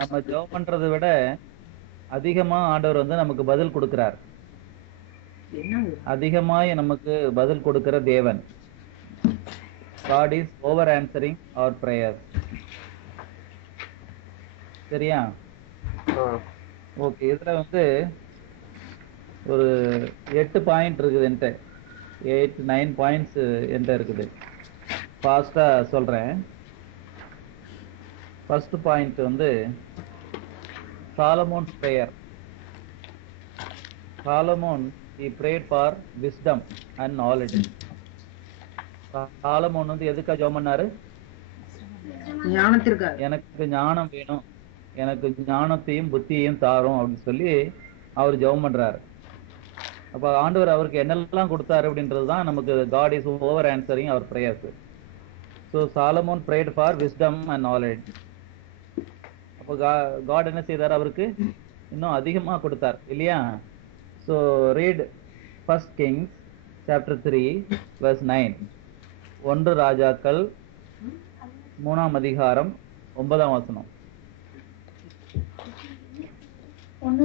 நம்ம ஜெபம் பண்றதை விட அதிகமா ஆண்டவர் வந்து நமக்கு பதில் கொடுக்கிறார். அதிகமாய் நமக்கு பதில் கொடுக்கிற தேவன். God is over answering our prayers. சரியா? ஓகே, இதுல வந்து ஒரு 8 பாயிண்ட் இருக்குது என்கிட்ட. 8-9 பாயிண்ட்ஸ் என்கிட்ட இருக்குது. ஃபாஸ்டா சொல்றேன். ஃபர்ஸ்ட் பாயிண்ட் வந்து Solomon's prayer. Solomon, he prayed for wisdom and knowledge. Solomon வந்து எதுக்காக ஜெபம் பண்ணாரு? ஞானத்திற்காக. எனக்கு ஞானம் வேணும், எனக்கு ஞானத்தையும் புத்தியையும் தாரும் அப்படின்னு சொல்லி அவர் ஜெபம் பண்றாரு. அப்ப ஆண்டவர் அவருக்கு என்னெல்லாம் கொடுத்தாரு அப்படின்றதுதான் நமக்கு God is over answering our prayers. So Solomon prayed for wisdom and knowledge. அப்போ God என்ன செய்தார்? அவருக்கு இன்னும் அதிகமா கொடுத்தார் இல்லையா? So read 1 Kings chapter 3 verse 9. 1 ராஜாக்கள் 3ஆம் அதிகாரம் 9ஆம் வசனம். 1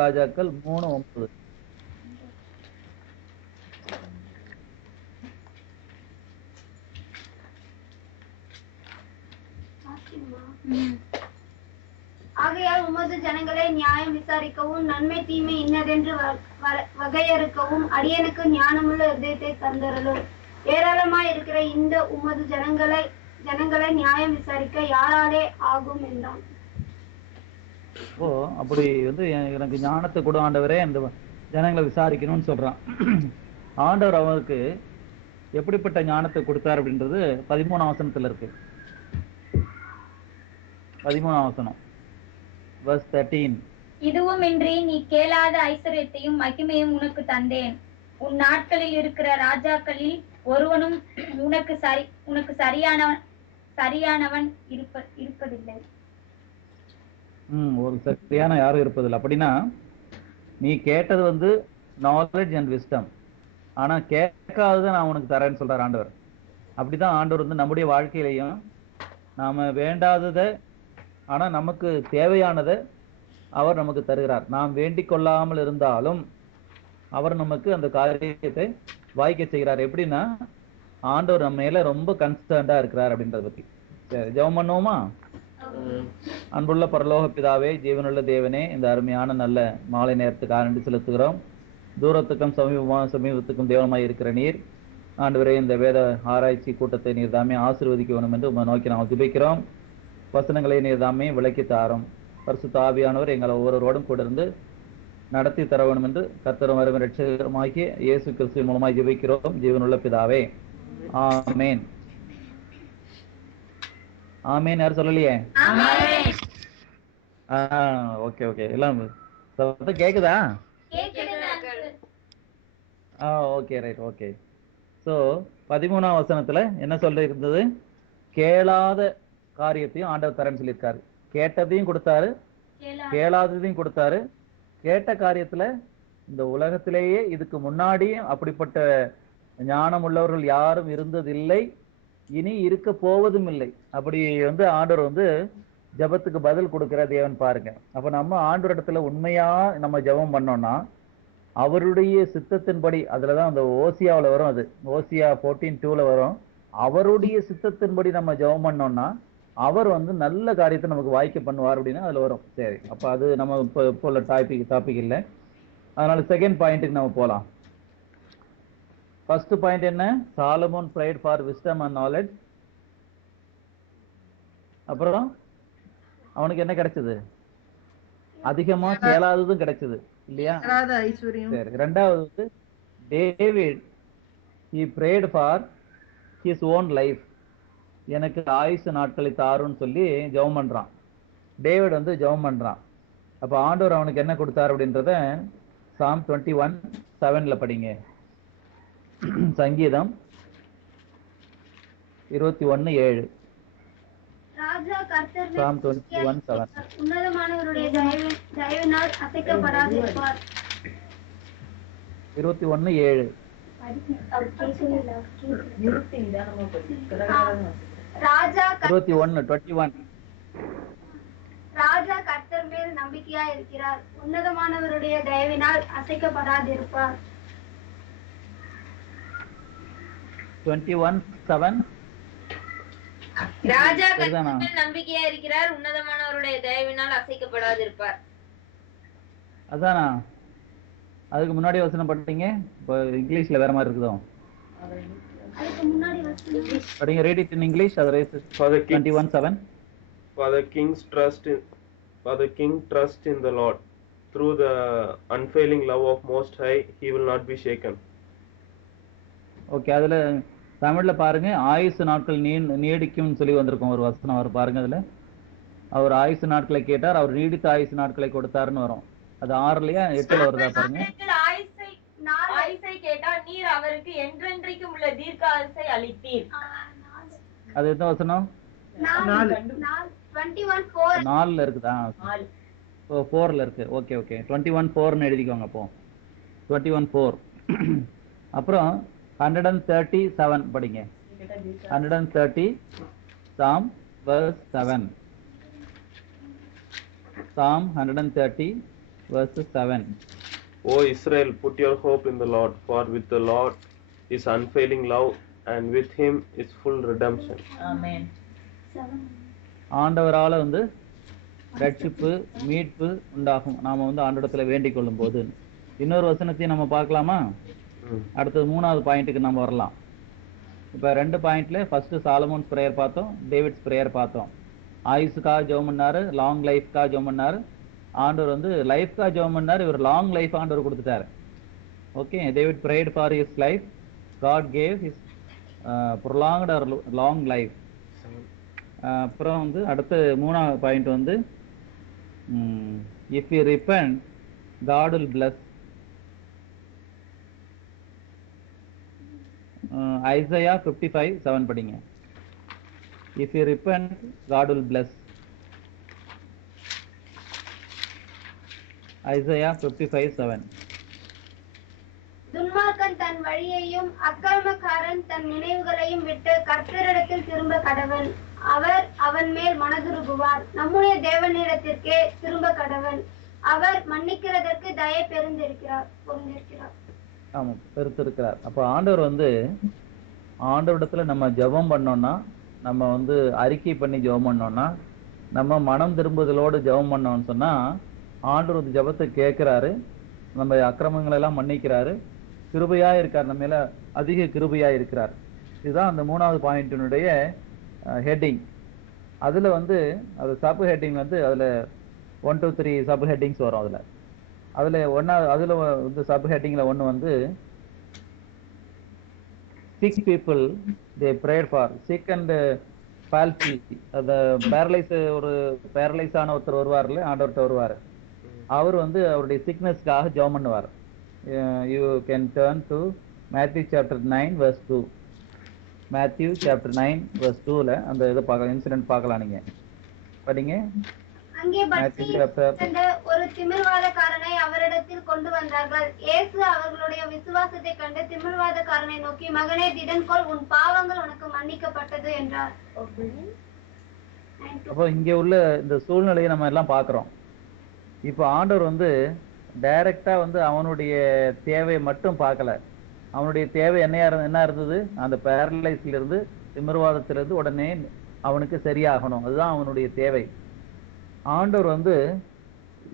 ராஜாக்கள் 3:9. ஆகையால் உமது ஜனங்களை நியாயம் விசாரிக்கவும் நன்மை தீமை இன்னதென்று வகையறுக்கவும் அடியனுக்கு ஞானமுள்ள இதயத்தை தந்தரலும். ஏராளமாய் இருக்கிற இந்த உமது ஜனங்களை நியாயம் விசாரிக்க யாராலே ஆகும் என்றான். ஓ, அப்படி வந்து எனக்கு ஞானத்தை கொடு ஆண்டவரே, அந்த ஜனங்களை விசாரிக்கணும்னு சொல்றான். ஆண்டவர் அவருக்கு எப்படிப்பட்ட ஞானத்தை கொடுத்தார் அப்படின்றது 13ஆம் வசனத்துல இருக்கு. 13ஆம் வசனம் verse 13. இதுவுமின்றி நீ கேளாத ஐஸ்வர்யத்தையும் மகிமையும் உனக்கு தந்தேன். உன் நாட்களில் இருக்கிற ராஜாக்களில் ஒருவனும் உனக்கு சரியானவன் இருப்பதில்லை. ஒரு சரியான யாரும் இருப்பதில்லை. அப்படின்னா நீ கேட்டது வந்து நாலேஜ் அண்ட் விஸ்டம், ஆனா கேட்காததை நான் உனக்கு தரேன்னு சொல்றார் ஆண்டவர். அப்படிதான் ஆண்டவர் வந்து நம்முடைய வாழ்க்கையிலையும் நாம வேண்டாததை ஆனா நமக்கு தேவையானதை அவர் நமக்கு தருகிறார். நாம் வேண்டிக் கொள்ளாமல் இருந்தாலும் அவர் நமக்கு அந்த காரியத்தை வாய்க்க செய்கிறார். எப்படின்னா ஆண்டவர் நம்ம மேல ரொம்ப கன்சர்ன்டா இருக்கிறார் அப்படின்றத பத்தி. சரி, ஜெபம் பண்ணுவோமா? அன்புள்ள பரலோக பிதாவே, ஜீவனுள்ள தேவனே, இந்த அருமையான நல்ல மாலை நேரத்துக்கு நன்றி செலுத்துகிறோம். தூரத்துக்கும் சமீபத்துக்கும் தேவனமாய் இருக்கிற நீர் ஆண்டவரே, இந்த வேத ஆராய்ச்சி கூட்டத்தை நீர் தாமே ஆசீர்வதிக்க வேணும் என்று உம்மை நோக்கி நாம் ஜெபிக்கிறோம். வசனங்களை நீர் தாமே விளக்கி தாரும். பரிசுத்த ஆவியானவர் எங்களை ஒவ்வொருவரோடும் கூட இருந்து நடத்தி தர வேண்டும் என்று கர்த்தரும் வரும் இரட்சகருமாகிய இயேசு கிறிஸ்துவின் மூலமாய் ஜெபிக்கிறோம் ஜீவனுள்ள பிதாவே, ஆமென். ஆமென். யாரும் சொல்லலையே? ஓகே ஓகே, எல்லாம் கேக்குதா? Okay, right, okay. ஸோ 13ஆம் வசனத்துல என்ன சொல்ல இருந்தது? கேளாத காரியத்தையும் ஆண்டவர் தரேன்னு சொல்லியிருக்காரு. கேட்டதையும் கொடுத்தாரு, கேளாததையும் கொடுத்தாரு. கேட்ட காரியத்துல இந்த உலகத்திலேயே இதுக்கு முன்னாடியும் அப்படிப்பட்ட ஞானம் உள்ளவர்கள் யாரும் இருந்ததில்லை, இனி இருக்க போவதும் இல்லை. அப்படி வந்து ஆண்டவர் வந்து ஜபத்துக்கு பதில் கொடுக்கிற தேவன் பாருங்க. அப்ப நம்ம ஆண்டவர் இடத்துல உண்மையா நம்ம ஜபம் பண்ணோம்னா அவருடைய சித்தத்தின்படி, அதுலதான் அந்த ஓசியாவில் வரும், அது ஓசியா 14:2 வரும். அவருடைய சித்தத்தின்படி நம்ம ஜெபம் பண்ணோம்னா அவர் வந்து நல்ல காரியத்தை நமக்கு வாய்க்க பண்ணுவார் அப்படின்னு அதுல வரும். சரி, அப்ப அது நம்ம இப்போ உள்ள டாபிக் இல்லை. அதனால செகண்ட் பாயிண்ட்டுக்கு நம்ம போலாம். ஃபர்ஸ்ட் பாயிண்ட் என்ன? Solomon prayed for wisdom and knowledge. அப்புறம் அவனுக்கு என்ன கிடைச்சது? அதிகமா கேளாததும் கிடைச்சது இல்லையா? சரி, ரெண்டாவது வந்து David he prayed for his own life. எனக்கு ஆயுசு நாட்களை தாருன்னு சொல்லி ஜெபம் பண்றான். டேவிட் வந்து ஜெபம் பண்றான். அப்ப ஆண்டவர் அவனுக்கு என்ன கொடுத்தாரு அப்படின்றத சாம் 21:7 படிங்க. சங்கீதம் 21:7. ராஜா கர்த்தர் சாம் 21:7. உன்னதமானவருடைய தயவினால் அசைக்கப்படாதிருப்பார். 21:7. ராஜா கர்த்தர் 21 ராஜா கர்த்தர் மேல் நம்பிக்கையா இருக்கிறார், உன்னதமானவருடைய தயவினால் அசைக்கப்படாதிருப்பார். 21:7 ராஜா சரிதானா? கர்த்தர் மேல் நம்பிக்கையா இருக்கிறார், உன்னதமானவருடைய தயவினால் அசைக்கப்படாதிருப்பார். அதானா? அதுக்கு முன்னாடி வசனம் படிட்டீங்க, இப்போ இங்கிலீஷ்ல வேற மாதிரி இருக்குதோ? அதுக்கு முன்னாடி வசனம் படிங்க, read it in English, otherwise For the king 21:7. For the king trust in the Lord. Through the unfailing love of Most High, he will not be shaken. Okay, அதுல தமிழ்ல பாருங்க, ஆயுசு நாட்கள் நீடிக்கும்னு சொல்லி வந்திருக்கும் ஒரு வசனம். அவர் பாருங்க, அதுல அவர் ஆயுசு நாட்களை கேட்டார், அவர் நீடித்த ஆயுசு நாட்களை கொடுத்தாருன்னு வரும். அது 6லயா 8ல வருதா பாருங்க. ஆயுசை கேட்டால் நீர் அவருக்கு என்றென்றைக்கும் உள்ள தீர்க்க ஆயுசை அளித்தீர். அது எந்த வசனம்? 21:4. 4ல இருக்குதா? 4ல இருக்கு. ஓகே ஓகே, 21:4ன்னு எழுதிக்கோங்க. அப்போ 21:4. அப்புறம் 137 படிங்க. 130 Psalm verse 7. Psalm 130 verse 7. O Israel, put your hope in the Lord, for with the Lord is unfailing love, and with him is full redemption. ஆமென். ஆண்டவரால ரட்சிப்பு மீட்பு உண்டாகும், நாம ஆண்டவரத்துல வேண்டிக் கொள்ளும் போது. இன்னொரு வசனத்தையும் நம்ம பார்க்கலாமா? அடுத்தது 3வது பாயிண்ட்டுக்கு நம்ம வரலாம். இப்ப 2 பாயிண்ட்ல ஃபர்ஸ்ட் சாலமோன்ஸ் பிரேயர் பார்த்தோம், டேவிட்ஸ் பிரேயர் பார்த்தோம். ஆயுசுக்காக ஜெபம் பண்ணாரு, லாங் லைஃப்காக ஜெபம் பண்ணாரு. ஆண்டவர் லைஃப்காக ஜெபம் பண்ணாரு, இவர் லாங் லைஃப் ஆண்டவர் கொடுத்துட்டாரு. Okay, David prayed for his life, God gave his prolonged or long life. அப்புறம் அடுத்த 3வது point if you repent, God will bless. Isaiah 55:7 படிங்க. If you repent, God will bless. Isaiah 55:7. துன்மார்க்கன் தன் வழியையும் அக்கிரமக்காரன் தன் நினைவுகளையும் விட்டு கர்த்தரிடத்தில் திரும்ப கடவன், அவர் அவன் மேல் மனதுருகுவார். நம்முடைய தேவனிடத்திற்கே திரும்ப கடவன், அவர் மன்னிக்கிறதற்கு தயை பொருந்திருக்கிறார். ஆமா, பெருத்திருக்கிறார். அப்போ ஆண்டவர் ஆண்டவரிடத்துல நம்ம ஜெபம் பண்ணோம்னா, நம்ம அறிக்கை பண்ணி ஜெபம் பண்ணோம்னா, நம்ம மனம் திரும்புதலோடு ஜெபம் பண்ணோம்னு சொன்னா, ஆண்டவர் ஜெபத்தை கேட்கிறாரு, நம்ம அக்கிரமங்களை எல்லாம் மன்னிக்கிறாரு, கிருபையா இருக்கார், நம்ம மேல அதிக கிருபையா இருக்கிறார். இதுதான் அந்த 3வது பாயிண்டினுடைய ஹெட்டிங். அதுல அது சப் ஹெட்டிங் அதுல 1 2 3 சப் ஹெட்டிங்ஸ் வரும். அதுல சப் ஹெட்டிங்ல ஒண்ணு sick people, they prayed for sick and palsy. அந்த ஒரு பேரலைஸ் ஆன ஒருத்தர் வருவார்ல, ஆண்டவர்கிட்ட வருவார். அவர் அவருடைய சிக்னஸ்க்காக ஜெபம் பண்ணுவார். You can turn to Matthew chapter 9 verse 2. Matthew chapter 9 verse 2ல அந்த இதை பார்க்கலாம், இன்சிடென்ட் பார்க்கலாம். நீங்க படிங்க. அங்கே ஒரு திமிர்வாதக்காரனை அவரிடத்தில் கொண்டு வந்தார்கள். இயேசு அவர்களுடைய விசுவாசத்தை கண்டு திமிர்வாதக்காரனை நோக்கி, மகனே திடன்கொள், உன் பாவங்கள் உனக்கு மன்னிக்கப்பட்டது என்றார். அப்போ இங்க உள்ள இந்த சூழ்நிலையை நம்ம எல்லாம் பாக்குறோம். இப்போ ஆண்டவர் டைரக்டா அவனுடைய தேவையை மட்டும் பார்க்கல. அவனுடைய தேவை என்ன இருந்தது? அந்த பேரலைஸ்ல இருந்து, திமிர்வாதத்திலிருந்து உடனே அவனுக்கு சரியாகணும். அதுதான் அவனுடைய தேவை. ஆண்டவர்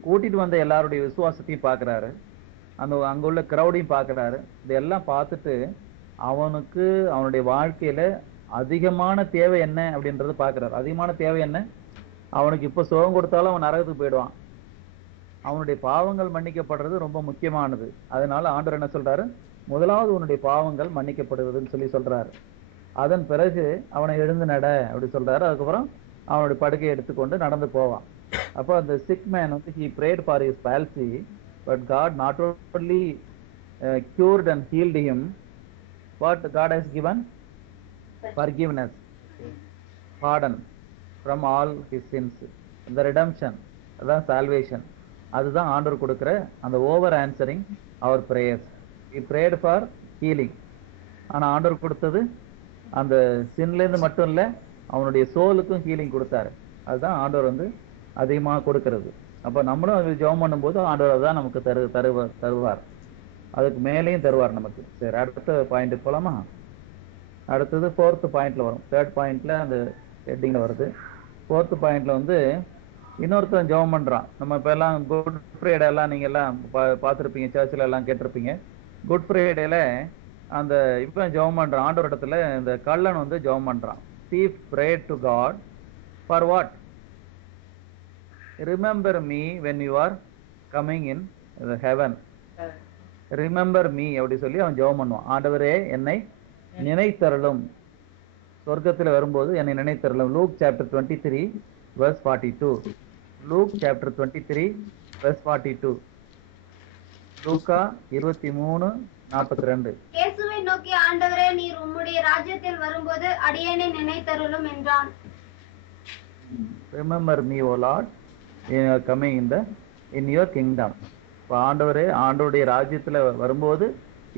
கூட்டிட்டு வந்த எல்லாருடைய விசுவாசத்தையும் பார்க்கிறாரு, அங்க உள்ள கிரௌடையும் பார்க்கிறாரு. இதெல்லாம் பார்த்துட்டு அவனுடைய வாழ்க்கையில அதிகமான தேவை என்ன அப்படின்றத பார்க்கிறாரு. அதிகமான தேவை என்ன? அவனுக்கு இப்ப சுகம் கொடுத்தாலும் அவன் நரகத்துக்கு போயிடுவான். அவனுடைய பாவங்கள் மன்னிக்கப்படுறது ரொம்ப முக்கியமானது. அதனால ஆண்டவர் என்ன சொல்றாரு? முதலாவது உன்னுடைய பாவங்கள் மன்னிக்கப்படுவதுன்னு சொல்றாரு. அதன் பிறகு அவனை எழுந்து நட அப்படி சொல்றாரு. அதுக்கப்புறம் அவனுடைய படுக்கையை எடுத்துக்கொண்டு நடந்து போவான். அப்போ அந்த sick man he prayed for his palsy, but God not only cured and healed him, but God has given forgiveness, pardon from all his sins, the redemption, அதான் salvation. அதுதான் ஆண்டவர் கொடுக்கிற அந்த over answering our prayers. he prayed for healing. ஆனா ஆண்டவர் கொடுத்தது அந்த சின்ல இருந்து மட்டும் இல்ல, அவனுடைய சோலுக்கும் ஹீலிங் கொடுத்தாரு. அதுதான் ஆண்டவர் வந்து அதிகமாக கொடுக்கறது. அப்ப நம்மளும் அது ஜெபம் பண்ணும்போது ஆண்டவர் தான் நமக்கு தருவார். அதுக்கு மேலேயும் தருவார் நமக்கு. சரி, அடுத்த பாயிண்ட் போலாமா? அடுத்தது 4th பாயிண்ட்ல வரும். 3rd பாயிண்ட்ல அந்த ஹெட்டிங்ல வருது. 4th பாயிண்ட்ல வந்து இன்னொருத்தன் ஜெபம் பண்றான். நம்ம இப்ப எல்லாம் குட் ஃப்ரைடே எல்லாம் நீங்க எல்லாம் பார்த்திருப்பீங்க, சர்ச்சில் எல்லாம் கேட்டிருப்பீங்க. குட் ஃப்ரைடேல அந்த இப்ப ஜெபம் பண்றான் ஆண்டவர் இடத்துல. இந்த கள்ளன் வந்து ஜெபம் பண்றான். thief prayed to God for what? Remember me when you are coming in the heaven. Remember me அப்படி சொல்லி அவன் ஜெபம் பண்ணுவான். ஆண்டவரே என்னை நினைத்தருளும், சொர்க்கத்தில் வரும்போது என்னை நினைத்தருளும். Luke chapter 23 verse 42. Luke chapter 23 verse 42. லூக்கா 23:42. இயேசுவை நோக்கி, ஆண்டவரே நீர் உம்முடைய ராஜ்யத்தில் வரும்போது அடியேனை நினைத்தருளும் என்றான். Remember me, O Lord, you are coming in your kingdom. இப்போ ஆண்டவரே ஆண்டவருடைய ராஜ்யத்துல வரும்போது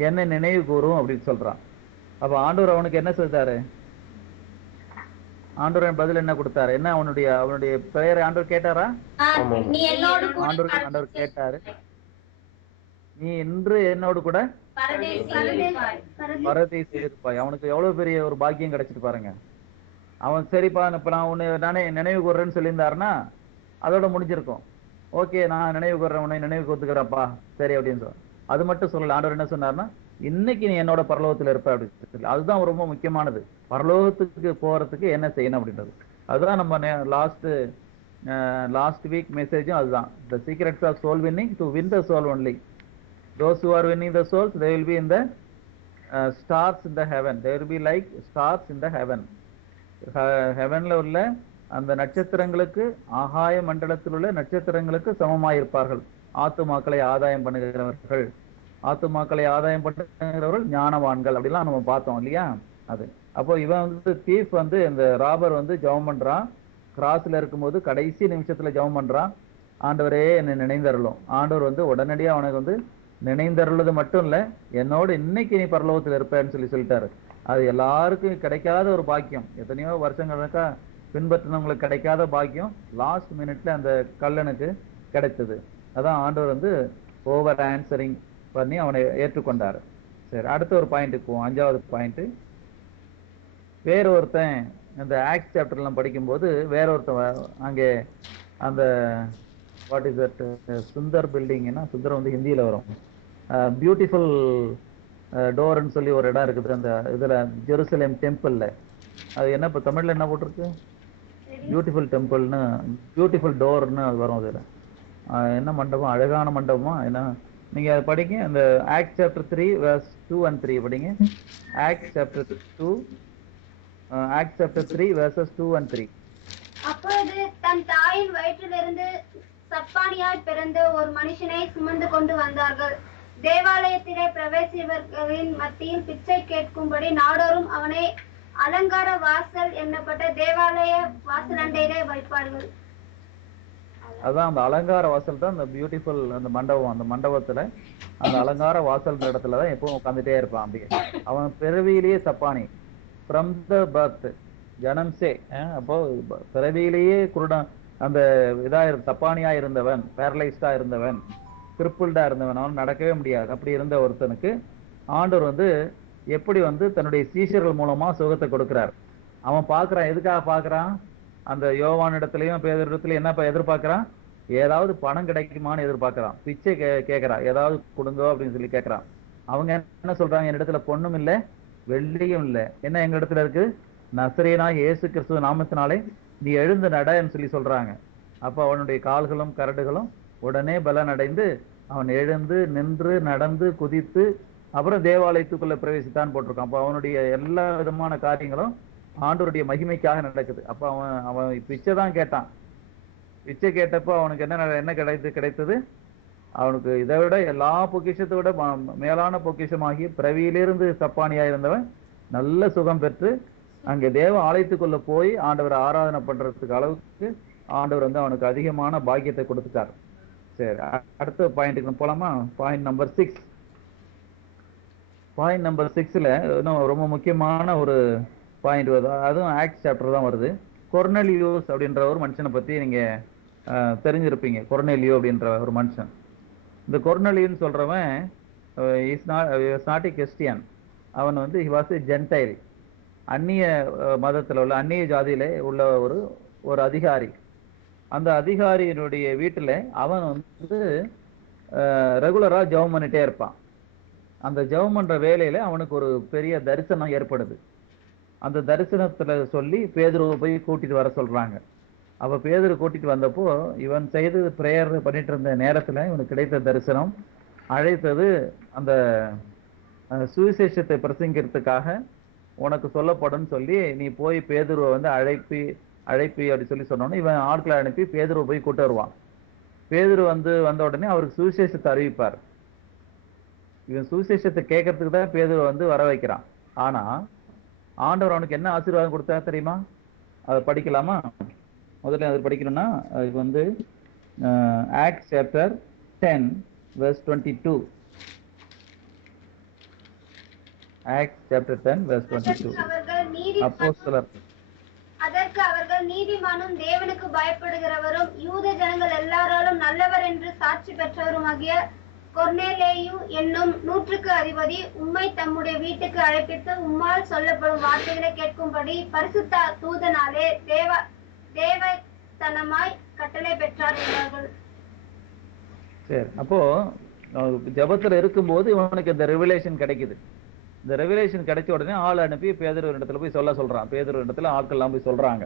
என்னை நினைவு கூறும் அப்படின்னு சொல்றான். அப்ப ஆண்டவர் அவனுக்கு என்ன சொல்றாரு? ஆண்டவர் பதில் என்ன கொடுத்தாரு? என்ன அவனுடைய பெயரை ஆண்டவர் கேட்டாரா? நீ என்னோடு கூட ஆண்டவர் கேட்டாரு, நீ இன்று என்னோடு கூட பரதேசில் இருப்பாய். அவனுக்கு எவ்வளவு பெரிய ஒரு பாக்கியம் கிடைச்சிட்டு பாருங்க. அவன் சரிப்பா இப்ப நான் உன்னை நானே நினைவு கூறுறேன்னு சொல்லியிருந்தாருன்னா அதோட முடிஞ்சிருக்கும். ஓகே, நான் நினைவு கூறுறேன், உன்னை நினைவு கூத்துக்கிறப்பா, சரி அப்படின்னு சொல்ல. அது மட்டும் சொல்லல. ஆண்டவர் என்ன சொன்னார்னா, இன்னைக்கு நீ என்னோட பரலோகத்துல இருப்ப அப்படின்னு சொல்லி. அதுதான் ரொம்ப முக்கியமானது. பரலோகத்துக்கு போறதுக்கு என்ன செய்யணும் அப்படின்றது. அதுதான் நம்ம லாஸ்ட் வீக் மெசேஜும் அதுதான். The secrets of soul winning, to win the soul only. Those who are winning the souls, they will be in the stars in the heaven. They will be like stars in the heaven. ஹெவன்ல உள்ள அந்த நட்சத்திரங்களுக்கு, ஆகாய மண்டலத்தில் உள்ள நட்சத்திரங்களுக்கு சமமாயிருப்பார்கள். ஆத்துமாக்களை ஆதாயம் பண்ணுகிறவர்கள், ஆத்துமாக்களை ஆதாயம் பண்ணுகிறவர்கள் ஞானவான்கள் அப்படிலாம் நம்ம பார்த்தோம் இல்லையா? அது அப்போ இவன் வந்து தீஃப் வந்து இந்த ராபர் வந்து ஜெபம் பண்றான். கிராஸ்ல இருக்கும்போது கடைசி நிமிஷத்துல ஜெபம் பண்றான், ஆண்டவரே என்னை நினைந்தருளும். ஆண்டவர் வந்து உடனடியாக அவனுக்கு வந்து நினைந்தருளது மட்டும் இல்ல, என்னோட இன்னைக்கு நீ பரலோகத்தில் இருப்பேன்னு சொல்லிட்டாரு. அது எல்லாருக்கும் கிடைக்காத ஒரு பாக்கியம். எத்தனையோ வருஷங்களுக்கா பின்பற்றினவங்களுக்கு கிடைக்காத பாக்கியம் லாஸ்ட் மினிட்ல அந்த கள்ளனுக்கு கிடைத்தது. அதான் ஆண்டவர் வந்து ஓவர் ஆன்சரிங் பண்ணி அவனை ஏற்றுக்கொண்டாரு. சரி, அடுத்த ஒரு பாயிண்ட்டுக்கு போவோம். 5வது பாயிண்ட். வேற ஒருத்தன் இந்த ஆக்ஸ் சாப்டர்லாம் படிக்கும்போது வேற ஒருத்தன் அங்கே அந்த வாட் இஸ் தட் சுந்தர் பில்டிங்னா, சுந்தரம் வந்து ஹிந்தியில வரும். பியூட்டிஃபுல் டோர்ன்னு சொல்லி ஒரு இடம் இருக்குது அந்த இதுல, ஜெருசலேம் டெம்பிள்ல. அது என்ன இப்போ தமிழ்ல என்ன போட்டிருக்கு? பியூட்டிஃபுல் டெம்பிள்னு, பியூட்டிஃபுல் டோர்னு அது வரும். அதுல என்ன மண்டபம், அழகான மண்டபமா என்ன? நீங்க அதை படிங்க. அந்த ஆக்ட் சாப்டர் 3 verse 2 and 3 படிங்க. Act chapter 3 verses 2 and 3. அப்பொழுது தன் தாயின் வயிற்றிலிருந்து சப்பானியாய் பிறந்த ஒரு மனுஷனை சுமந்து கொண்டு வந்தார்கள். தேவாலயத்திலே பிரவேசிப்பவர்களின் மத்தியில் பிச்சை கேட்கும்படி நாடோறும் அவனை அலங்கார வாசல் என்னப்பட்ட தேவாலய வாசலண்டையிலே வைப்பார்கள். அதான் அந்த அலங்கார வாசல் தான் அந்த பியூட்டிஃபுல் அந்த மண்டபம். அந்த மண்டபத்துல அந்த அலங்கார வாசல் இடத்துலதான் எப்பவும் உட்காந்துட்டே இருப்பான். அப்படியே அவன் பிறவியிலேயே சப்பானி, ஃப்ரம் த பர்த், ஜனம்சே. அப்போ பிறவியிலேயே குருடன், அந்த சப்பானியா இருந்தவன், பேரலைஸ்டா இருந்தவன், கிரிப்பிள்டா இருந்தவன், அவன் நடக்கவே முடியாது. அப்படி இருந்த ஒருத்தனுக்கு ஆண்டவர் வந்து எப்படி வந்து தன்னுடைய சீஷர்கள் மூலமா சுகத்தை கொடுக்கிறார். அவன் பாக்குறான். எதுக்காக பாக்குறான்? அந்த யோவான் இடத்துலயும் பேதர் இடத்துலயும் என்ன எதிர்பார்க்கறான்? ஏதாவது பணம் கிடைக்குமான்னு எதிர்பார்க்கறான். பிச்சை கேட்கறான், ஏதாவது கொடுங்க அப்படின்னு சொல்லி கேட்கறான். அவங்க என்ன சொல்றாங்க? என் இடத்துல பொண்ணும் இல்லை, வெள்ளியும் இல்லை, என்ன எங்க இடத்துல இருக்கு? நசரேயனாகிய இயேசு கிறிஸ்துவ நாமத்தினாலே நீ எழுந்து நடன்னு சொல்லி சொல்றாங்க. அப்ப அவனுடைய கால்களும் கரடுகளும் உடனே பலன் அடைந்து அவன் எழுந்து நின்று நடந்து குதித்து அப்புறம் தேவாலயத்துக்குள்ள பிரவேசித்தான் போட்டிருக்கான். அப்ப அவனுடைய எல்லா விதமான காரியங்களும் ஆண்டவருடைய மகிமைக்காக நடக்குது. அப்ப அவன் பிச்சை தான் கேட்டான். பிச்சை கேட்டப்போ அவனுக்கு என்ன கிடைத்தது? அவனுக்கு இதை விட எல்லா பொக்கிஷத்தை விட மேலான பொக்கிஷமாகி பிறவியிலிருந்து சப்பானியா இருந்தவன் நல்ல சுகம் பெற்று அங்கே தேவ ஆலயத்துக்குள்ள போய் ஆண்டவரை ஆராதனை பண்றதுக்கு அளவுக்கு ஆண்டவர் வந்து அவனுக்கு அதிகமான பாக்கியத்தை கொடுத்துட்டார். சரி, அடுத்த பாயிண்ட்டுக்கு போலாமா? Point number 6. பாயிண்ட் நம்பர் 6ல இன்னும் ரொம்ப முக்கியமான ஒரு பாயிண்ட் வருது, அதுவும் ஆக்ட் சாப்டர் தான் வருது. கொர்னலியோஸ் அப்படின்ற ஒரு மனுஷனை பத்தி நீங்க தெரிஞ்சிருப்பீங்க. கொர்னேலியோ அப்படின்ற ஒரு மனுஷன். இந்த கொர்னலியோன்னு சொல்றவன் இஸ் நாட் எ கிறிஸ்டியன். அவன் வந்து ஹி வாஸ் எ ஜென்டைல், அந்நிய மதத்துல உள்ள அந்நிய ஜாதியில உள்ள ஒரு அதிகாரி. அந்த அதிகாரியினுடைய வீட்டுல அவன் வந்து ரெகுலரா ஜெபம் பண்ணிட்டே இருப்பான். அந்த ஜெபம் பண்ற வேலையில அவனுக்கு ஒரு பெரிய தரிசனம் ஏற்படுது. அந்த தரிசனத்துல சொல்லி பேதுருவை போய் கூட்டிட்டு வர சொல்றாங்க. அப்ப பேதுரு கூட்டிட்டு வந்தப்போ இவன் செய்து பிரேயர் பண்ணிட்டு இருந்த நேரத்துல இவனுக்கு கிடைத்த தரிசனம் அழைத்தது அந்த சுவிசேஷத்தை பிரசங்கிக்கிறதுக்காக உனக்கு சொல்லப்படும் சொல்லி நீ போய் பேதுருவை வந்து அழைப்பி அப்படி சொல்லி சொன்னோன்னு இவன் ஆட்களை அனுப்பி பேதுருவை போய் கூட்டு வருவான். பேதுரு வந்த உடனே அவருக்கு சுவிசேஷத்தை அறிவிப்பார். இவன் சுவிசேஷத்தை கேட்கறதுக்கு தான் பேதுரு வந்து வர வைக்கிறான். ஆனா ஆண்டவர் அவனுக்கு என்ன ஆசீர்வாதம் கொடுத்தா தெரியுமா? அதை படிக்கலாமா? முதல்ல அது படிக்கணும்னா அது வந்து acts chapter 10 verse 22. Acts chapter 10 verse 22. அதற்கு அவர்கள் நீதிமானும் தேவனுக்கு பயப்படுகிறவரும் யூத ஜனங்கள் எல்லாராலும் நல்லவர் என்று சாட்சி பெற்றவருமாகிய கொர்னேலேயு என்னும் 100க்கு அதிபதி உம்மை தம்முடைய வீட்டுக்கு அழைப்பித்து உம்மால் சொல்லப்படும் வார்த்தைகளை கேட்கும்படி பரிசுத்த தூதனாலே தேவத்தனமாய் கட்டளை பெற்றார் என்றார்கள். சரி, அப்போ ஜபத்துல இருக்கும்போது இவனுக்கு இந்த ரெவலேஷன் கிடைக்குது. இந்த ரெவலேஷன் கிடைச்ச உடனே ஆள் அனுப்பி பேதுரு இடத்துல போய் சொல்றான். பேதுரு இடத்துல ஆட்கள் எல்லாம் போய் சொல்றாங்க.